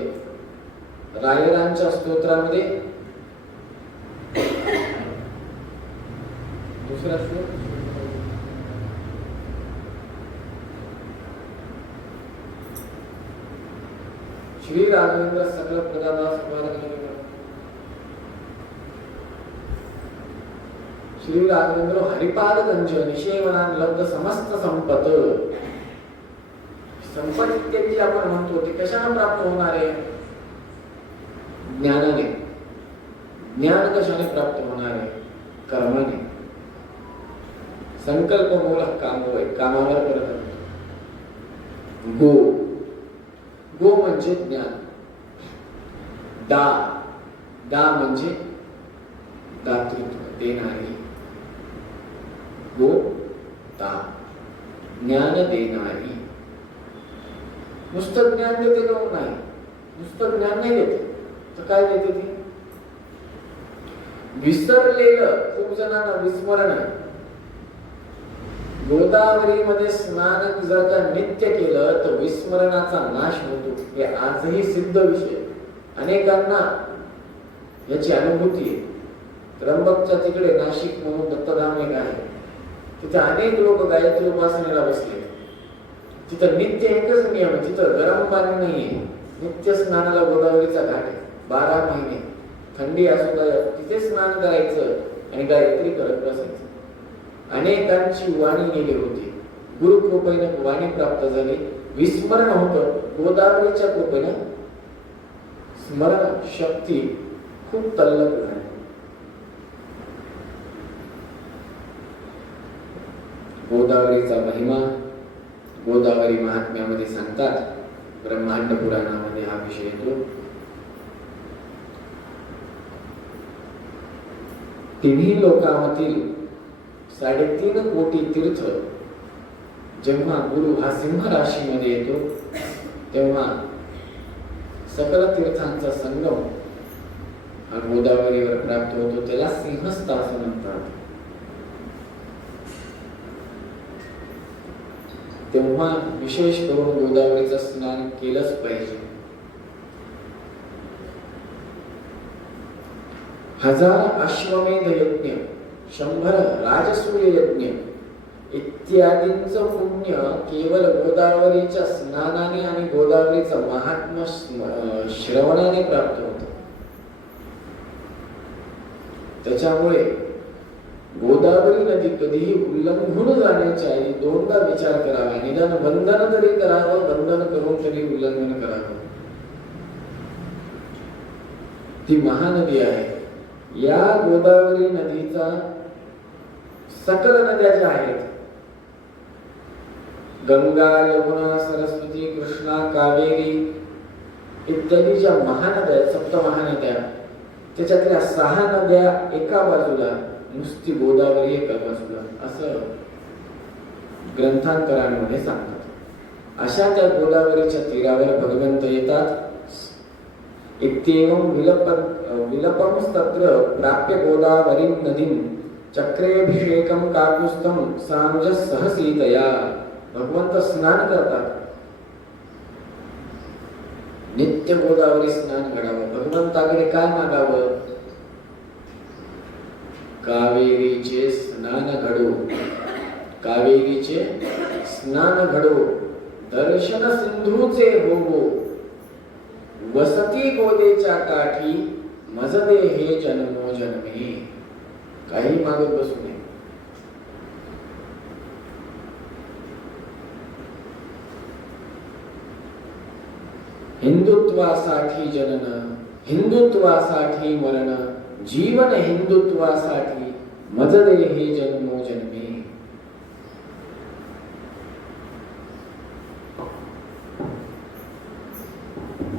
रायरांच्या स्तोत्रामध्ये दुसरा श्लोक, श्री राघवेंद्र सकल प्रदाता श्री राघवेंद्र हरिपाद गंज निषेवनान लब्ध समस्त संपत. संपत इत्यादी आपण म्हणतो ते कशाने प्राप्त होणार आहे? ज्ञानाने. ज्ञान कशाने प्राप्त होणार आहे? कर्माने. संकल्प मूळ काम होय, कामावर करत. गो, गो म्हणजे ज्ञान. दा, दा म्हणजे दातृत्व देणारी. गो दा, ज्ञान देणारी. नुसतं ज्ञान देते का नाही? नुसतं ज्ञान नाही देते तर काय देते ती? विसरलेलं, खूप जणांना विस्मरण आहे. गोदावरीमध्ये स्नान जर का नित्य केलं तर विस्मरणाचा नाश होतो. हे आजही सिद्ध विषय. अनेकांना याची अनुभूती आहे. त्र्यंबकच्या तिकडे नाशिक म्हणून दत्तधाम एक आहे, तिथे अनेक लोक गायत्री उपासनेला बसले. तिथं नित्य एकच नियम आहे, तिथं गरम पाणी नाहीये. नित्य स्नानाला गोदावरीचा घाट आहे. 12 महिने थंडी असू द्या तिथे स्नान करायचं आणि गायत्री करत बसायचं. अनेकांची वाणी गेली होती. गुरुकृपेने वाणी प्राप्त झाली. विस्मरण होतं. गोदावरीच्या कृपेने स्मरण शक्ती खूप तल्लख झाली. गोदावरीचा महिमा गोदावरी महात्म्यामध्ये सांगतात. ब्रह्मांड पुराणामध्ये हा विषय येतो. 3 लोकांमधील 3.5 कोटी तीर्थ जेव्हा गुरु हा सिंह राशीमध्ये येतो तेव्हा सकल तीर्थांचा संगम हा गोदावरीवर प्राप्त होतो. त्याला सिंहस्थ असं म्हणतात. तेव्हा विशेष करून गोदावरीचं स्नान केलंच पाहिजे. 1000 अश्वमेध यज्ञ, 100 राजसूय यज्ञ इत्यादींचं पुण्य केवळ गोदावरीच्या स्नानाने आणि गोदावरीचं महात्म्य श्रवणाने प्राप्त होतं. त्याच्यामुळे गोदावरी नदी कधीही उल्लंघून जाण्याच्या आधी 2दा विचार करावा. निदान बंधन तरी करावं, बंधन करून तरी उल्लंघन करावं. ती महानदी आहे. या गोदावरी नदीचा सकल नद्या ज्या आहेत, गंगा, यमुना, सरस्वती, कृष्णा, कावेरी इत्यादी ज्या महानद्या आहेत, सप्त महानद्या, त्याच्यातल्या 6 नद्या एका बाजूला, नुसती गोदावरी एका बाजूला, असं ग्रंथांतरांमध्ये सांगतात. अशा त्या गोदावरीच्या तीरावर भगवंत येतात. इत्येवं विलपंस्तत्र प्राप्य गोदावरीं नदीं चक्रेभिषेकं काकुस्थं सानुज सहसीतया. भगवंत स्नान करतात. नित्य गोदावरी स्नान घडावं. भगवंताकडे काय मागावं? कावेरीचे स्नान घडो, कावेरीचे स्नान घडो, दर्शन सिंधूचे होवो, वसती गोदेच्या काठी, मजदे हे जन्मोजन्मी. काही मागत बसू नये. हिंदुत्वासाठी जनन, हिंदुत्वासाठी मरण, जीवन हिंदुत्वासाठी, मजदे हे जन्मोजन्मी.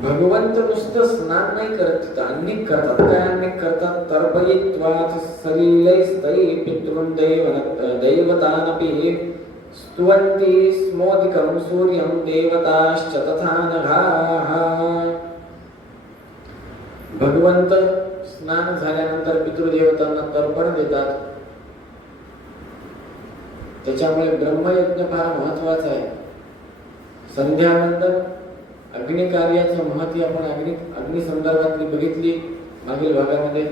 भगवंत नुसतं स्नान नाही करत, अनेक करतात. काय अनेक करतात? तर्पयित्वाथ सलिलैस्तै पितृं दैवतानपि स्तुवन्ति स्मोदिकं सूर्यं देवताश्च तथा नघाः. भगवंत स्नान झाल्यानंतर पितृदेवतांना तर्पण देतात. त्याच्यामुळे ब्रह्मयज्ञ फार महत्वाचा आहे. संध्यावंदन, अग्नि कार्याचं महत्त्व आपण अग्नि संदर्भातली बघितली मागील भागामध्ये.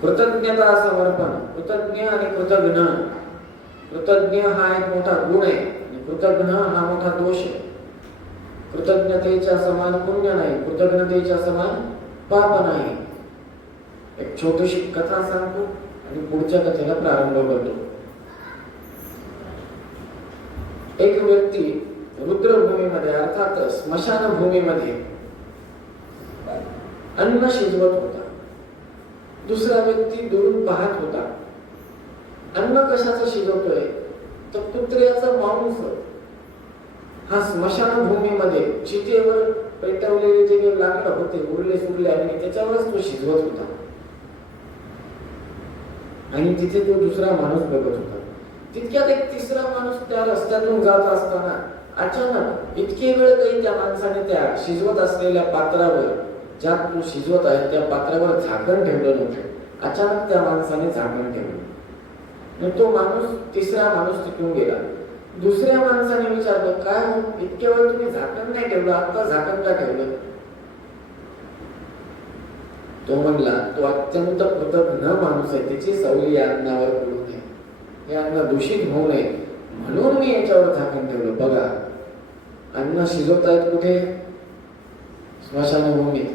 कृतज्ञता समर्पण, कृतज्ञ आणि कृतज्ञ. कृतज्ञ हा एक मोठा गुण आहे आणि कृतज्ञ हा मोठा दोष आहे. कृतज्ञतेच्या समान पुण्य नाही, कृतज्ञतेच्या समान पाप नाही. एक छोटीशी कथा सांगतो आणि पुढच्या कथेला प्रारंभ करतो. एक व्यक्ती रुद्रभूमीमध्ये अर्थात स्मशान भूमीमध्ये अन्न शिजवत होता. दुसरा व्यक्ती दुरून पाहत होता. अन्न कशाचं शिजवतोय? तर कुत्र्याचा मांस. हा स्मशान भूमीमध्ये चितेवर पेटवलेले जे लाकडं होते उरले सुरले आणि त्याच्यावरच तो शिजवत होता. आणि तिथे तो दुसरा माणूस बघत होता. तितक्यात एक तिसरा माणूस त्या रस्त्यातून जात असताना अचानक इतके वेळ काही त्या माणसाने त्या शिजवत असलेल्या पात्रावर, ज्यात तो शिजवत आहे त्या पात्रावर झाकण ठेवलं नव्हतं. अचानक त्या माणसाने झाकण ठेवलं. तो माणूस, तिसरा माणूस तिथून गेला. दुसऱ्या माणसाने विचारलं, काय हो, इतके वेळ तुम्ही झाकण नाही ठेवलं, आता झाकण का ठेवलं? तो म्हणला, तो अत्यंत कृतज्ञ माणूस आहे. त्याची सवयी या अन्नावर पडू नये, हे अन्न दूषित होऊ नये म्हणून मी याच्यावर झाकण ठेवलं. बघा, अन्न शिजवतायत कुठे? स्मशानभूमीत.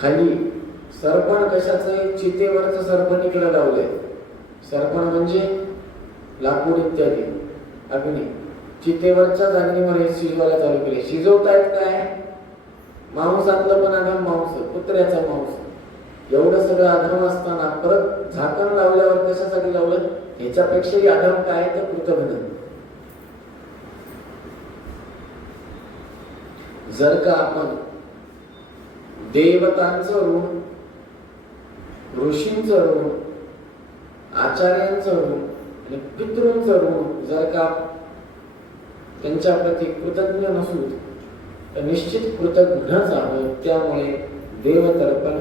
खाली सरपण कशाचं आहे? चितेवरचं सरपण इकडे लावलंय. सरपण म्हणजे लाकूड इत्यादी अग्नी. चितेवरच्या अग्नीवर हे शिजवायला चालू केले. शिजवतायत काय? मांसातलं पण अधम मांस, कुत्र्याचा मांस. एवढं सगळं अधम असताना परत झाकण लावल्यावर कशासाठी लावलं? ह्याच्यापेक्षाही अधम काय? तर कृतज्ञ. जर का आपण देवतांचं ऋण, ऋषींचं ऋण, आचार्यांचं ऋण आणि पितृंचं ऋण जर का त्यांच्या प्रती कृतज्ञ नसू तर निश्चित कृतज्ञच आहोत. त्यामुळे देवतर्पण,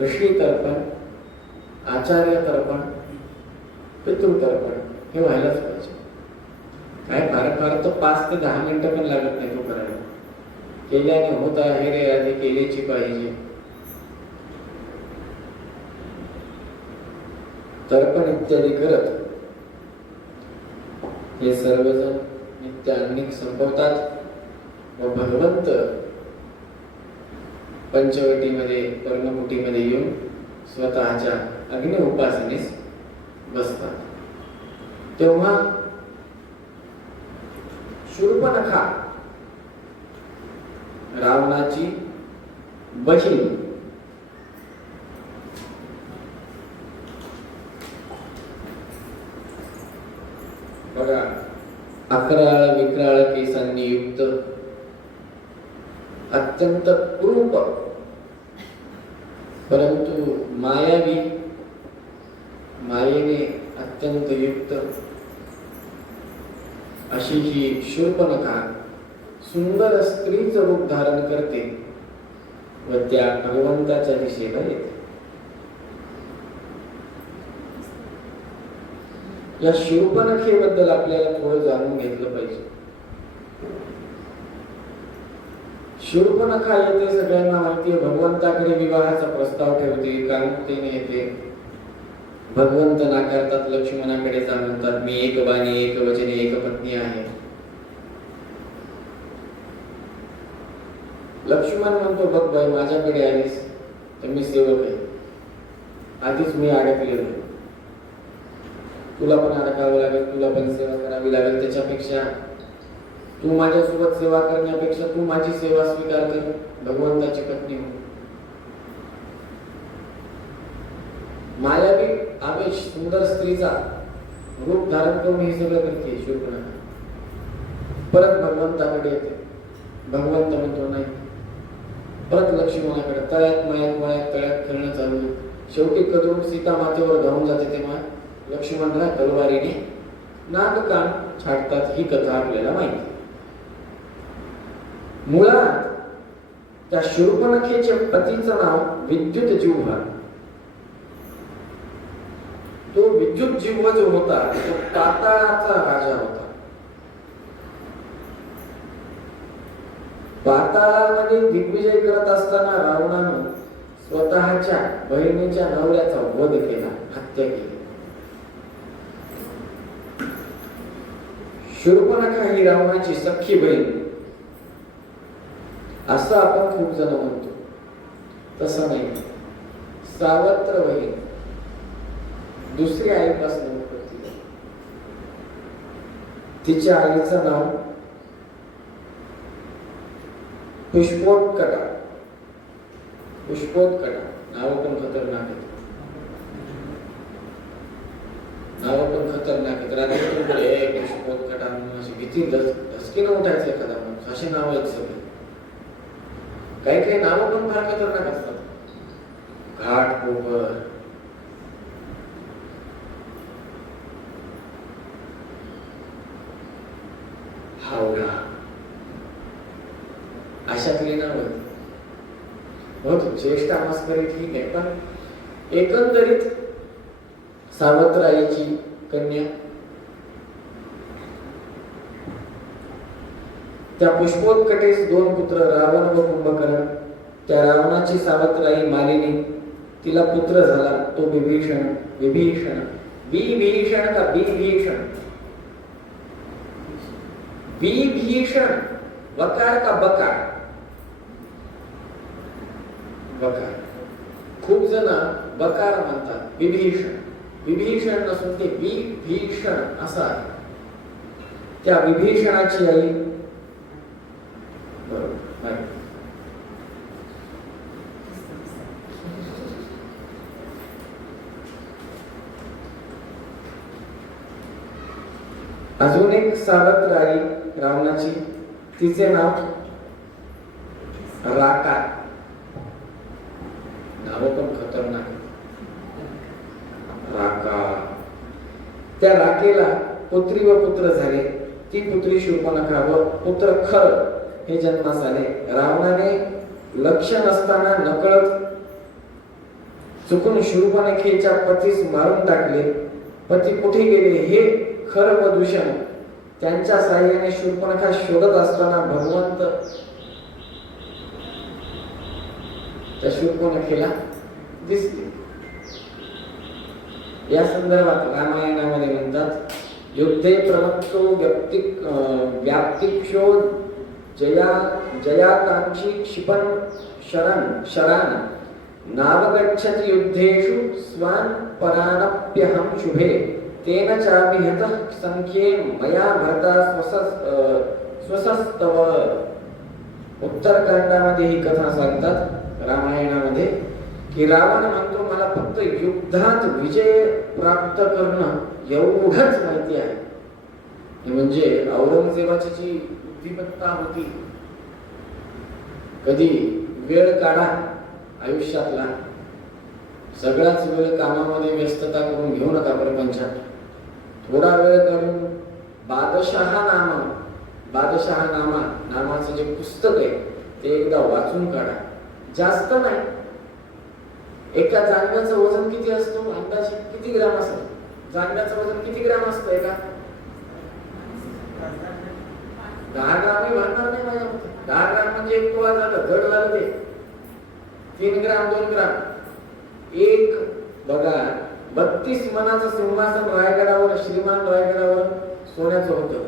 ऋषी तर्पण, आचार्य तर्पण, पितृतर्पण हे व्हायलाच पाहिजे. काय फार तर 5 ते 10 मिनिटं पण लागत नाही तो करायला. केल्याने होत आहे रे, आधी केल्याची पाहिजे. तर्पण इत्यादी करत हे सर्वजण नित्य अन्निक संपवतात व भगवंत पंचवटीमध्ये, पर्णकुटीमध्ये येऊन स्वतःच्या अग्नि उपासनेस बसतात. तेव्हा शूर्पणखा, रावणाची बहीण, अत्यंत क्रूप परंतु मायावी, मायेने अत्यंत युक्त अशी ही शूर्पणखा सुंदर स्त्रीचं रूप धारण करते व त्या भगवंताच्या दिशेला येते. या शूर्पणखेबद्दल आपल्याला थोडं जाणून घेतलं पाहिजे. शूर्पणखा येते, सगळ्यांना माहिती आहे, भगवंताकडे विवाहाचा प्रस्ताव ठेवते, कामुकतेने येते. भगवंत नाकारतात, लक्ष्मणाकडे जा म्हणतात, मी एक बाणी एक वचने एक पत्नी आहे. लक्ष्मण म्हणतो, बघ बाई, माझ्याकडे आलीस तर मी सेवक आहे, आधीच मी अडकलेलो, तुला पण अडकावं लागेल, तुला पण सेवा करावी लागेल, त्याच्यापेक्षा तू माझ्यासोबत सेवा करण्यापेक्षा तू माझी सेवा स्वीकार कर, भगवंताची पत्नी हो. मायावी आवेश सुंदर स्त्रीचा रूप धारण करून हे सगळं करते शूर्पणखा. परत भगवंताकडे येते. भगवंत म्हणतो नाही. परत लक्ष्मणाकडे, तळ्यात मळ्यात खेळणं चालू. शेवटी करून सीता मातेवर धावून जाते तेव्हा लक्ष्मणला तलवारीने नाक कान छाडतात. ही कथा आपल्याला माहिती. मुळात त्या शूर्पणखेच्या पतीचं नाव विद्युत जिव्हा. तो विद्युत जिव्हा जो होता तो पाताळाचा राजा होता. पाताळामध्ये दिग्विजय करत असताना रावणानं स्वतःच्या बहिणीच्या नवऱ्याचा वध केला, हत्या केली. शूर्पणखा ही रावणाची सख्खी बहीण असं आपण खूप जण म्हणतो. तसं नाही. सावत्र बहीण, दुसरी आईपासून उत्पत्ती झाली. तिच्या आईचं नाव पुष्पोत्कटा. पुष्पोत्कटा नाव पण खतरनाक आहे. नाव पण खतरनाक आहे. रात्री पुष्पोत्कटा म्हणून अशी भीती धसकीनं उठायचं एखादा माणूस. असे नाव आहेत सगळे. काही काही नाव पण फार खतरनाक असतात. घाटकोपर, हावडा, अशातली नाव चेष्टा मस्करी ठीक आहे, पण एकंदरीत सावत्र आईची कन्या त्या पुष्पोत्कटेस दोन पुत्र, रावण व कुंभकर्ण. त्या रावणाची सावत्र आई मालिनी, तिला पुत्र झाला तो विभीषण. विभीषण, विभीषण का विभीषण? विभीषण, वकार का बकार? बकार. खूप जण बकार म्हणतात विभीषण. विभीषण नसून ते विभीषण असा आहे. त्या विभीषणाची आई अजून एक सावत्र आई रावणाची, तिचे नाव राका. नाव पण खतरनाक. राका. त्या राकेला पुत्री व पुत्र झाले. ती पुत्री शूर्पणखा व पुत्र खर हे जन्मास आले. रावणाने लक्ष नसताना नकळत चुकून शूर्पणखेच्या पतीस मारून टाकले. पती कुठे गेले हे खर व दूषण त्यांच्या साह्याने शूर्पणखा शोधत असताना भगवंत त्या शूर्पणखेला दिसले. या संदर्भात रामायणामध्ये म्हणतात, युद्धे प्रवक्तो व्याप्तिक्षो जयाकांक्षी क्षिपण शरान नावगच्छति युद्धेषु स्वान् परानप्यहं शुभे तेन चाभिहतः संख्ये मया भरता स्वसस्तव. उत्तरकांडामध्ये ही कथा सांगतात रामायणामध्ये की रावण म्हणतो, मला फक्त युद्धात विजय प्राप्त करणं एवढंच माहिती आहे. म्हणजे औरंगजेबाची जी बुद्धिमत्ता होती कधी वेळ काढा आयुष्यातला, सगळाच वेळ कामामध्ये व्यस्तता करून घेऊ नका प्रपंचात. थोडा वेळ काढून बादशहा नामाचं जे पुस्तक आहे ते एकदा वाचून काढा. जास्त नाही, एका जांभळाचं वजन किती असतो अंदाजे, किती ग्राम असतं जांभळाचं वजन, किती ग्राम असतं एका? 10 ग्रामही भरणार नाही माझ्या मते. 10 ग्राम म्हणजे एक पोळा झालं, घड झालं ते. 3 ग्राम 2 ग्राम एक. बघा 32 मनाचं सिंहासन रायगडावर, श्रीमान रायगडावर सोन्याचं होतं.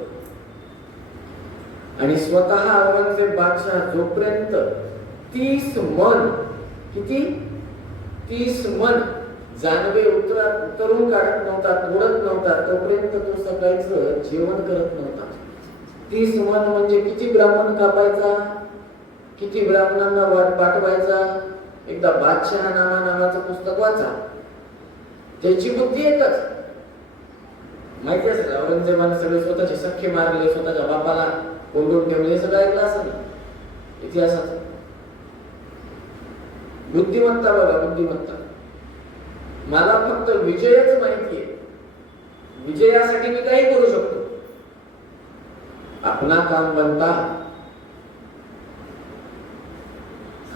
आणि स्वतः औरंगजेब बादशाह जोपर्यंत 30 मन, किती 30 मन जानवे उतरून काढत नव्हता, तोडत नव्हता, तोपर्यंत तो सकाळचं जेवण करत नव्हता. 30 मन म्हणजे किती ब्राह्मण कापायचा, किती ब्राह्मणांना पाठवायचा. एकदा बादशाह नावाचं पुस्तक वाचा, त्याची बुद्धी एकच. माहिती असेल औरंगजेबाने सगळे स्वतःचे सख्खे मारले, स्वतःच्या बापाला कोंडून ठेवले, सगळं ऐकलं असेल इतिहासात. बुद्धिमत्ता बघा, बुद्धिमत्ता. मला फक्त विजयच माहितीये, विजयासाठी मी काही करू शकतो. अपना काम बनता,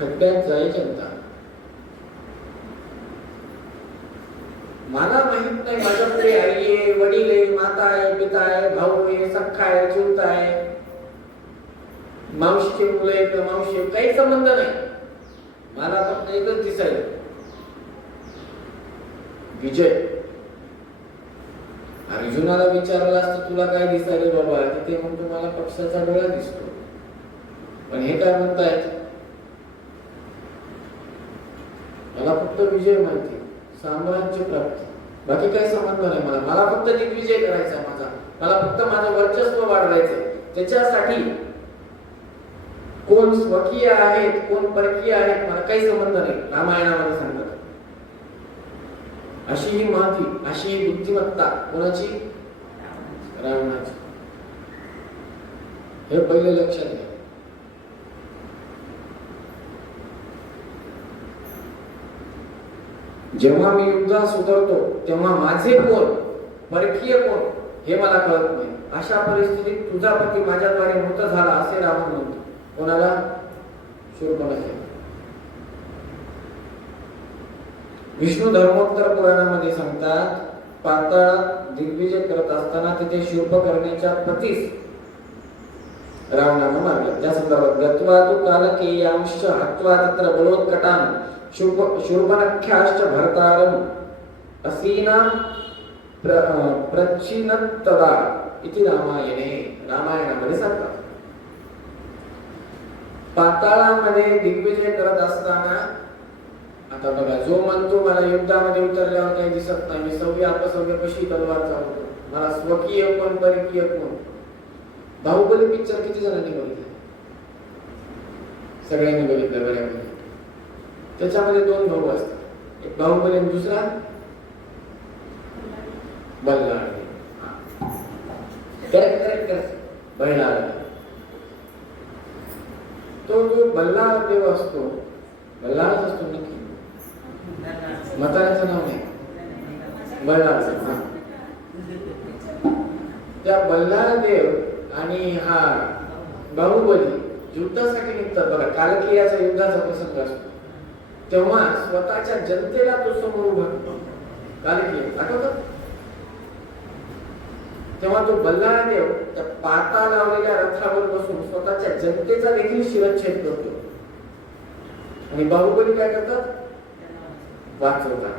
खड्ड्यात जाई जनता. मला माहित नाही माझ्याकडे आई आहे, वडील आहे, माता आहे, पिता आहे, भाऊ आहे, सख्खा आहे, चुलता आहे, मावशीचे मुलं आहे किंवा मावशी, काही संबंध नाही. मला फक्त एकच दिसायला, विजय. अर्जुनाला विचारलं असतं तुला काय दिसायला बाबा, तिथे मग तुम्हाला पक्षाचा डोळा दिसतो. पण हे काय म्हणतायत, मला फक्त विजय माहिती, साम्राज्य प्राप्ती, बाकी काही संबंध नाही मला. मला फक्त दिग्विजय करायचा माझा, मला फक्त माझं वर्चस्व वाढवायचं. त्याच्यासाठी कोण स्वकीय आहेत, कोण परकीय आहेत, मला काही संबंध नाही. रामायणामध्ये सांगतात. अशी ही माती, अशी ही बुद्धिमत्ता कोणाची? रावणाची. हे पहिले लक्षात घ्या. जेव्हा मी युद्धास उतरतो तेव्हा माझे कोण, परकीय कोण हे मला कळत नाही. अशा परिस्थितीत तुझा पती माझ्याद्वारे मृत झाला असे रावण म्हणतो. कोणाला? शूर्पणखेला. विष्णू धर्मोत्तर पुराणामध्ये सांगतात, पाताळात दिग्विजय करत असताना तिथे शूर्पकर्णीच्या पतीस रावणानं मारलं. त्या संदर्भात गत्वा तु कालकेयांश हत्वा तत्र बलोत्कटान शूर्पणख्याश्च भर्तारं असीना प्रच्छिन्नतदा इति रामायणामध्ये सांगतात. पाताळामध्ये दिग्विजय करत असताना, आता बघा, जो म्हणतो मला युद्धामध्ये उतरल्यावर काही दिसत नाही, मी सव्य अपसव्य कशी तलवार चालवतो, मला स्वकीय कोण परकीय कोण. बाहुबली पिक्चर किती जणांनी बघितले? सगळ्यांनी बघितलं बऱ्यापैकी. त्याच्यामध्ये 2 भाऊ असतात, एक बाहुबली आणि दुसरा बल्लाळ. बल्लाळ. तो जो बल्लाळ देव असतो, बल्लाळच असतो नक्की, म्हाताऱ्याचं नाव नाही, बल्लाळ. त्या बल्लाळ देव आणि हा बाहुबली युद्धासाठी निघतात. बघा, कालकेयाचा युद्धाचा प्रसंग असतो तेव्हा स्वतःच्या जनतेला तो समोर उभा करतो. कालकेय आठवतं? तेव्हा तो बल्लाळ देव त्या पाता लावलेल्या रथावर बसून स्वतःच्या जनतेचा देखील शिरच्छेद करतो. आणि बाहुबली काय करतात? वाचवतात.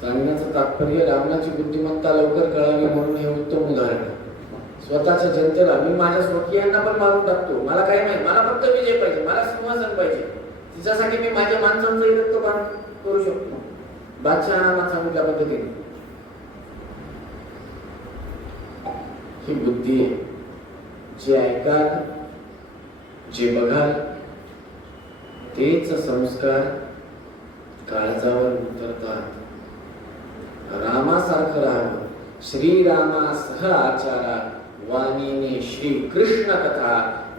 सांगण्याचं तात्पर्य, रावणाची बुद्धिमत्ता लवकर कळावी म्हणून हे उत्तम उदाहरण. स्वतःच्या जनतेला, मी माझ्या स्वकीयांना पण मारून टाकतो, मला काय माहिती, मला फक्त विजय पाहिजे, मला सिंहासन पाहिजे, तिच्यासाठी मी माझ्या माणसांचंही रक्तपान करू शकतो. बादशाह नामा सांगू त्या पद्धतीने. ही बुद्धी आहे. जे ऐकाल, जे बघाल तेच संस्कार काळजावर उतरतात. रामासारखं राहावं, श्रीरामा सह आचारा, वाणीने श्री कृष्ण कथा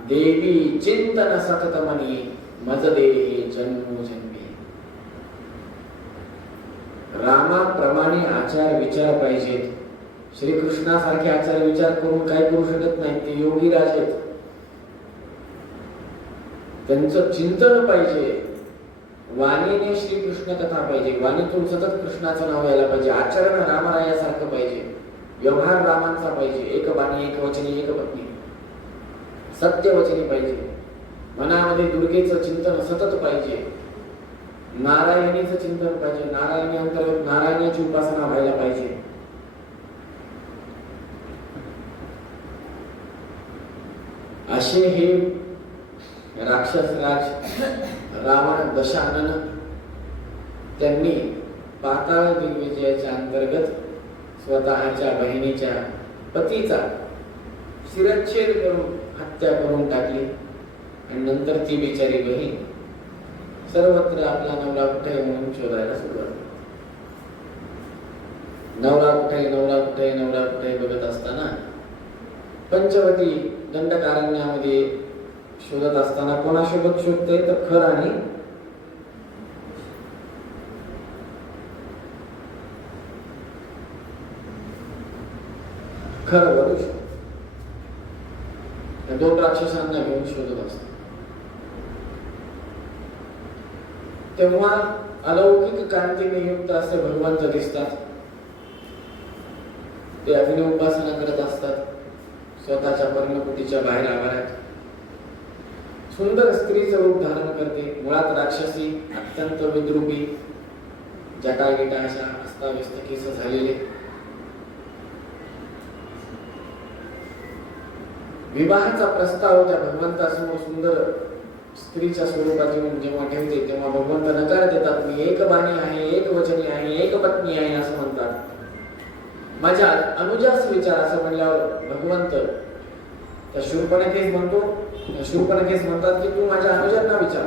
देवी चिंतन सतत मनी मज देवी जन्मोजन्मी. रामाप्रमाणे आचार विचार पाहिजेत. श्रीकृष्णासारखे आचार विचार करून काय करू शकत नाही, ते योगी राज आहेत. त्यांचं चिंतन पाहिजे. वाणीने श्रीकृष्ण कथा पाहिजे, वाणीतून सतत कृष्णाचं नाव यायला पाहिजे. आचरण रामरायासारखं पाहिजे, व्यवहार रामांचा पाहिजे. एक बाणी एक वचनी एक पत्नी, सत्यवचनी पाहिजे. मनामध्ये दुर्गेचं चिंतन सतत पाहिजे, नारायणीचं चिंतन पाहिजे, नारायणी अंतर्गत नारायणाची उपासना व्हायला पाहिजे. असे हे राक्षसराज रावण दशानन त्यांनी पाताळ दिग्विजयाच्या अंतर्गत स्वतःच्या बहिणीच्या पतीचा शिरच्छेद करून हत्या करून टाकली. आणि नंतर ती बिचारी बहीण सर्वत्र आपला नवरा कुठे म्हणून शोधायला सुरुवात. नवरा कुठे नवरा कुठे नवरा कुठे बघत असताना पंचवटी दंडकारण्यामध्ये शोधत असताना कोणासोबत शोधते तर खर आणि खर वरुष दोन राक्षसांना घेऊन शोधत असतात. तेव्हा अलौकिक कांतीने युक्त असे भगवंत दिसतात. ते अभिनव उपासना करत असतात. स्वतःच्या पर्णकुटीच्या बाहेर आवारात सुंदर स्त्रीचं रूप धारण करते. मुळात राक्षसी, अत्यंत विद्रूपी, जटागिटा अशा अस्ताव्यस्त केस झालेले. विवाहाचा प्रस्ताव त्या भगवंतासमोर सुंदर स्त्रीच्या स्वरूपात येऊन जेव्हा ठेवते तेव्हा भगवंत नकार देतात. मी एक बाणी आहे, एक वचनी आहे, एक पत्नी आहे असं म्हणतात. माझ्या अनुजास विचार असं म्हणल्यावर भगवंत त्या शूर्पणखेस म्हणतो, शूर्पणखेस म्हणतात की तू माझ्या अनुजांना विचार,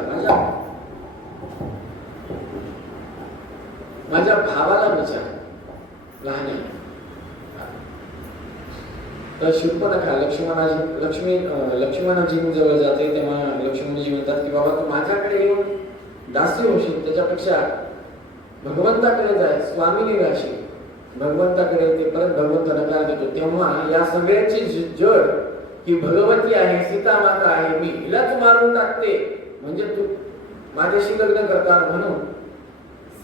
माझ्या भावाला विचार, लहान आहे. तर शूर्पणखा लक्ष्मणजी जवळ जाते तेव्हा लक्ष्मणजी म्हणतात की बाबा तू माझ्याकडे येऊन दासी होशील, त्याच्यापेक्षा भगवंताकडे जाय, स्वामीनी राशील. भगवंताकडे येते, परत भगवंत नकार देतो. तेव्हा या सगळ्याची जड ही भगवती आहे, सीता माता आहे. मी हिलाच मारून टाकते म्हणजे तू माझ्याशी लग्न करता. म्हणून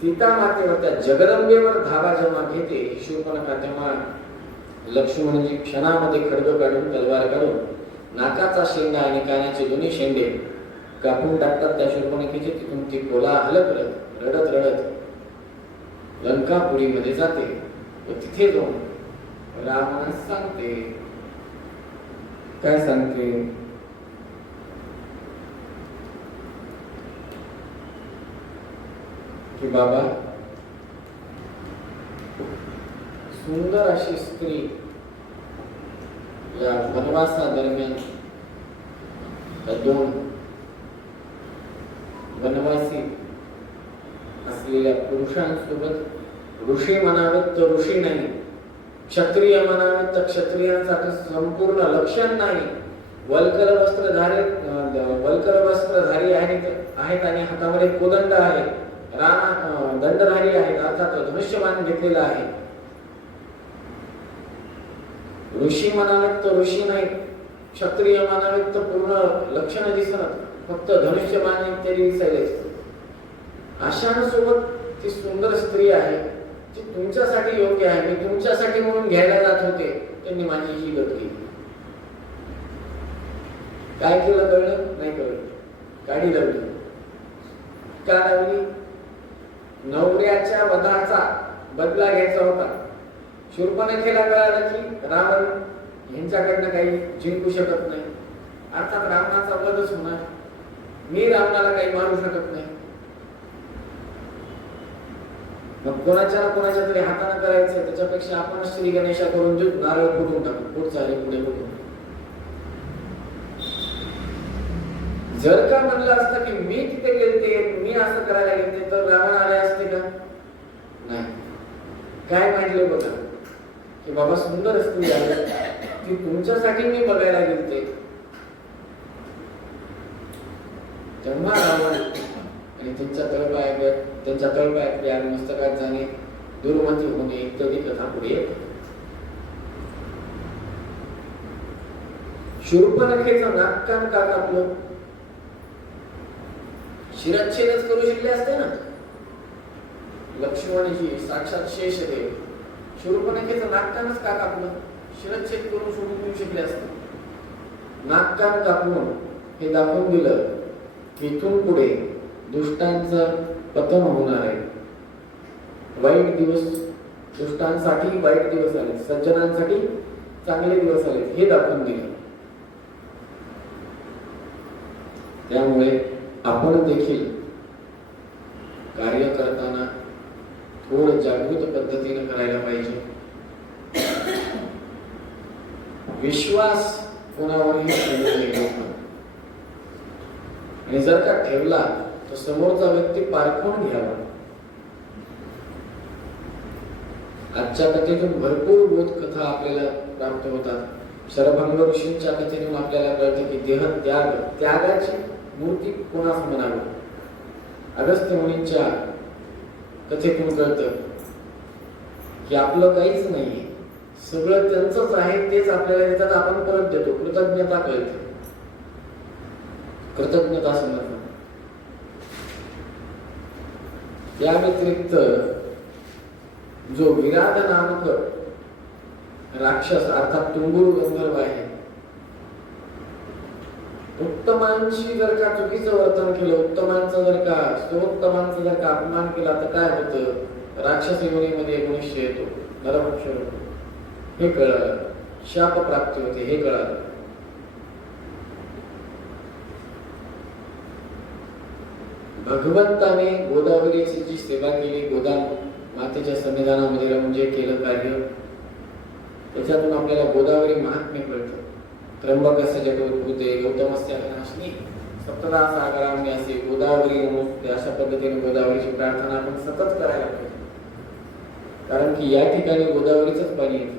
सीता मातेवर त्या जगदंबेवर धावा जेव्हा घेते शूर्पणखा तेव्हा लक्ष्मणजी क्षणामध्ये खड्ग काढून तलवार काढून नाकाचा शेंडा आणि कानाचे दोन्ही शेंडे कापून टाकतात त्या शूर्पणखेचे. तिथून ती कोला हलत रडत रडत लंकापुरीमध्ये जाते व तिथे जाऊन रावणास सांगते. काय सांगते? की बाबा सुंदर अशी स्त्री या वनवासादरम्यान दोन वनवासी असलेल्या पुरुषांसोबत ऋषी म्हणावेत तर ऋषी नाही, क्षत्रिय म्हणावेत तर क्षत्रियांसाठी संपूर्ण लक्षण नाही. वल्कर वस्त्रधारी आहेत आणि हातामध्ये कोदंड आहे. दंडधारी आहेत, अर्थात धनुष्यबाण घेतलेला आहे. ऋषी म्हणावेत तर ऋषी नाही, क्षत्रिय म्हणावेत तर पूर्ण लक्षण दिसणार, फक्त धनुष्यबाण इत्यादी दिसायला. अशांसोबत ती सुंदर स्त्री आहे, ती तुमच्यासाठी योग्य आहे. मी तुमच्यासाठी म्हणून घ्यायला जात होते, त्यांनी माझी ही गत केली. काय केलं कळलं नाही? कळलं. गाडी लावली. का लावली? नवऱ्याच्या वधाचा बदला घ्यायचा होता. शूर्पणखेला कळालं की रावण यांच्याकडनं काही जिंकू शकत नाही, अर्थात रावणाचा वधच होणार. मी रावणाला काही मारू शकत नाही. मग कोणाच्या तरी हाताने करायचं, त्याच्यापेक्षा आपण श्री गणेशा करून देऊ, नारळ फुटून टाकू, पुढचा आहे पुढे बघू. जर का म्हणलं असतं की मी तिथे गेलते, मी असं करायला गेलते, तर रावण आले असते का? नाही. काय माहिती बघा की बाबा सुंदर स्त्री आहे, ती तुमच्यासाठी मी बघायला गेलते. तेव्हा रावण आणि त्यांच्या तळपायात यार मस्तकात जाणे, दुर्मती होणे इत्यादी कथा पुढे येतात. शूर्पणखेचं नाक का कापलं? शिरच्छेदच करू शकले असते ना लक्ष्मणजी, साक्षात शेषदेव. शूर्पणखेचं नाककानच का कापलं? शिरच्छेद करून सोडून देऊ शकले असते. नाककान कापून हे दाखवून दिलं की इथून पुढे दुष्टांचं पतन होणार आहे. वाईट दिवस, दुष्टांसाठी वाईट दिवस आले, सज्जनांसाठी चांगले दिवस आले हे दाखवून दिले. त्यामुळे आपण देखील कार्य करताना थोडं जागृत पद्धतीने करायला पाहिजे. विश्वास कोणावरही ठेवू आणि जर का ठेवला तर समोरचा व्यक्ती पारखून घ्यावा. आजच्या कथेतून भरपूर बोध कथा आपल्याला प्राप्त होतात. शरभंग ऋषींच्या कथेतून आपल्याला कळते की देह त्याग, त्यागाची मूर्ती कोणास म्हणावी. अगस्त्य मुनींच्या कथेतून कळतं की आपलं काहीच नाहीये, सगळं त्यांचंच आहे, तेच आपल्याला देतात, आपण परत देतो. कृतज्ञता कळते, कृतज्ञता समजणं. या व्यतिरिक्त जो विराट नामक राक्षस अर्थात तुंबुरू गंधर्व आहे, उत्तमांशी जर का चुकीचं वर्तन केलं, उत्तमांचा जर का सर्वोत्तमांचा जर का अपमान केला तर काय होतं? राक्षस योनीमध्ये मनुष्य येतो, नरभक्ष होतो. हे कळलं. शाप प्राप्ती होते हे कळलं. भगवंताने गोदावरीची जी सेवा केली, गोदा मातेच्या सन्निधानामध्ये राहून जे केलं कार्य, त्याच्यातून आपल्याला गोदावरी महात्म्य कळतं. त्र्यंबकस्य जटोत्कुते गौतमस्य नाशिनी सप्तदा सागराम्य असे गोदावरी नमोस्तुते, अशा पद्धतीने गोदावरीची प्रार्थना आपण सतत करायला पाहिजे. कारण की या ठिकाणी गोदावरीचंच पाणी येतं.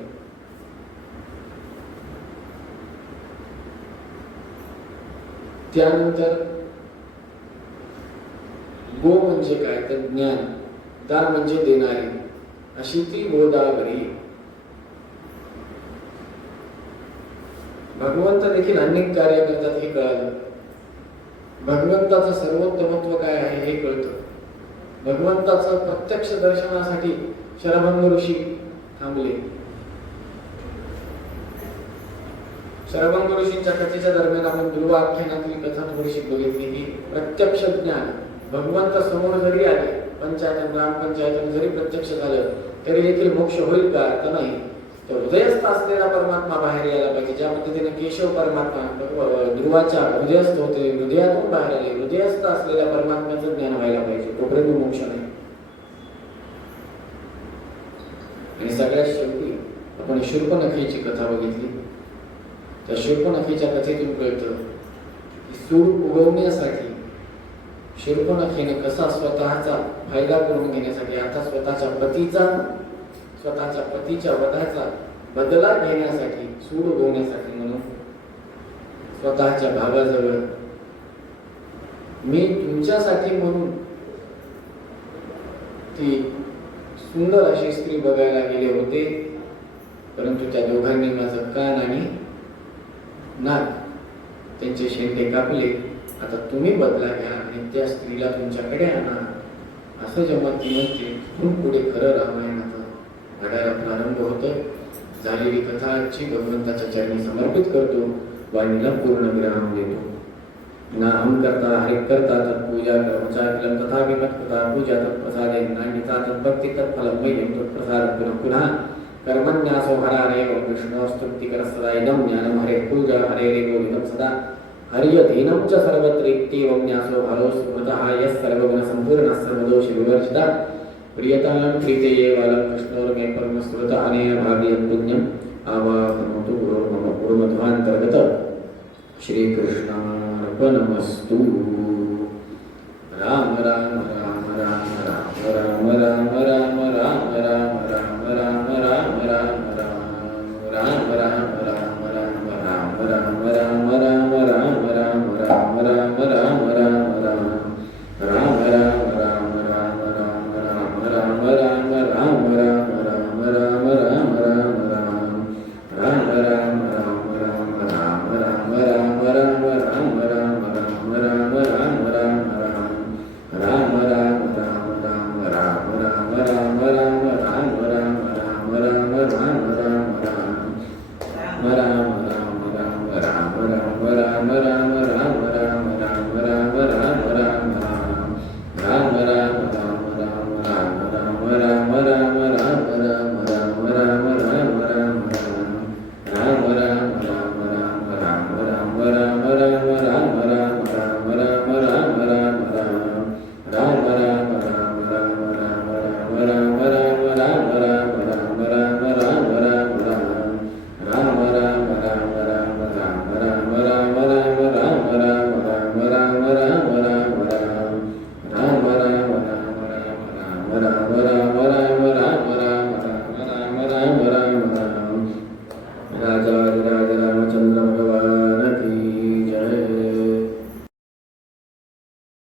त्यानंतर गो म्हणजे काय तर ज्ञान, दा म्हणजे देणारी, अशी ती गोदावरी. भगवंत देखील अनेक कार्य करतात हे कळालं. भगवंताचं सर्वोत्तमत्व काय आहे हे कळतं. भगवंताचं प्रत्यक्ष दर्शनासाठी शरभंग ऋषी थांबले. शरभंग ऋषींच्या कथेच्या दरम्यान आपण ध्रुव आख्यानातली कथा थोडीशी बघितली की प्रत्यक्ष ज्ञान, भगवंत समोर जरी आले, पंचायतन ग्रामपंचायतन जरी प्रत्यक्ष झालं तरी देखील मोक्ष होईल का? तर नाही. तर हृदयस्थ असलेला परमात्मा बाहेर यायला पाहिजे. ज्या पद्धतीने केशव परमात्मा ध्रुवाच्या हृदयस्थ होते, हृदयातून बाहेर आले, हृदयस्थ असलेल्या परमात्म्याचं ज्ञान व्हायला पाहिजे, तोपर्यंत मोक्ष नाही. आणि सगळ्यात शेवटी आपण शूर्पणखेची कथा बघितली. त्या शूर्पणखेच्या कथेतून कळतं की सूड उगवण्यासाठी शूर्पणखेने कसा स्वतःचा फायदा करून घेण्यासाठी, अर्थात स्वतःच्या पतीच्या वधाचा बदला घेण्यासाठी, सूड उगवण्यासाठी म्हणून स्वतःच्या भावाजवळ मी तुमच्यासाठी म्हणून ती सुंदर अशी स्त्री बघायला गेले होते, परंतु त्या दोघांनी माझं कान आणि नाक, त्यांचे शेंडे कापले. आता तुम्ही बदला घ्या आणि त्या स्त्रीला तुमच्याकडे आणा. असं जेव्हा ती म्हणते, तिथून पुढे खरं रामायणाचा घडायला प्रारंभ होतो. झालेली कथा आजची भगवंताच्या चरणी समर्पित करतो, वाणीला पूर्ण विराम देतो. नाम करता हरि करता तत्पूजा कर्मचारिलं तथा विमत कृता पूजा तत्प्रसादे नान्यता तद्भक्ति तत्फलं मह्यं तत्प्रसाद पुनः पुनः कर्मण्यसो हरारेव कृष्णोस्तुतिकर सदा इदं ज्ञानं हरे पूजा हरेरेव इदं सदा हर्यधीनं च सर्वत्रेत्येवं न्यासो हरो स्मृतः यः सर्वगुणसम्पूर्णः सर्वदोष विवर्जितः प्रियतां प्रीतयेवालं कृष्णोर्मे परमस्मृत अनेन भाव्यं पुण्यम् आवाहनोतु गुरोर्मम गुरुमध्वान्तर्गत श्रीकृष्णार्पणमस्तु. राम राम राम राम राम राम राम राम.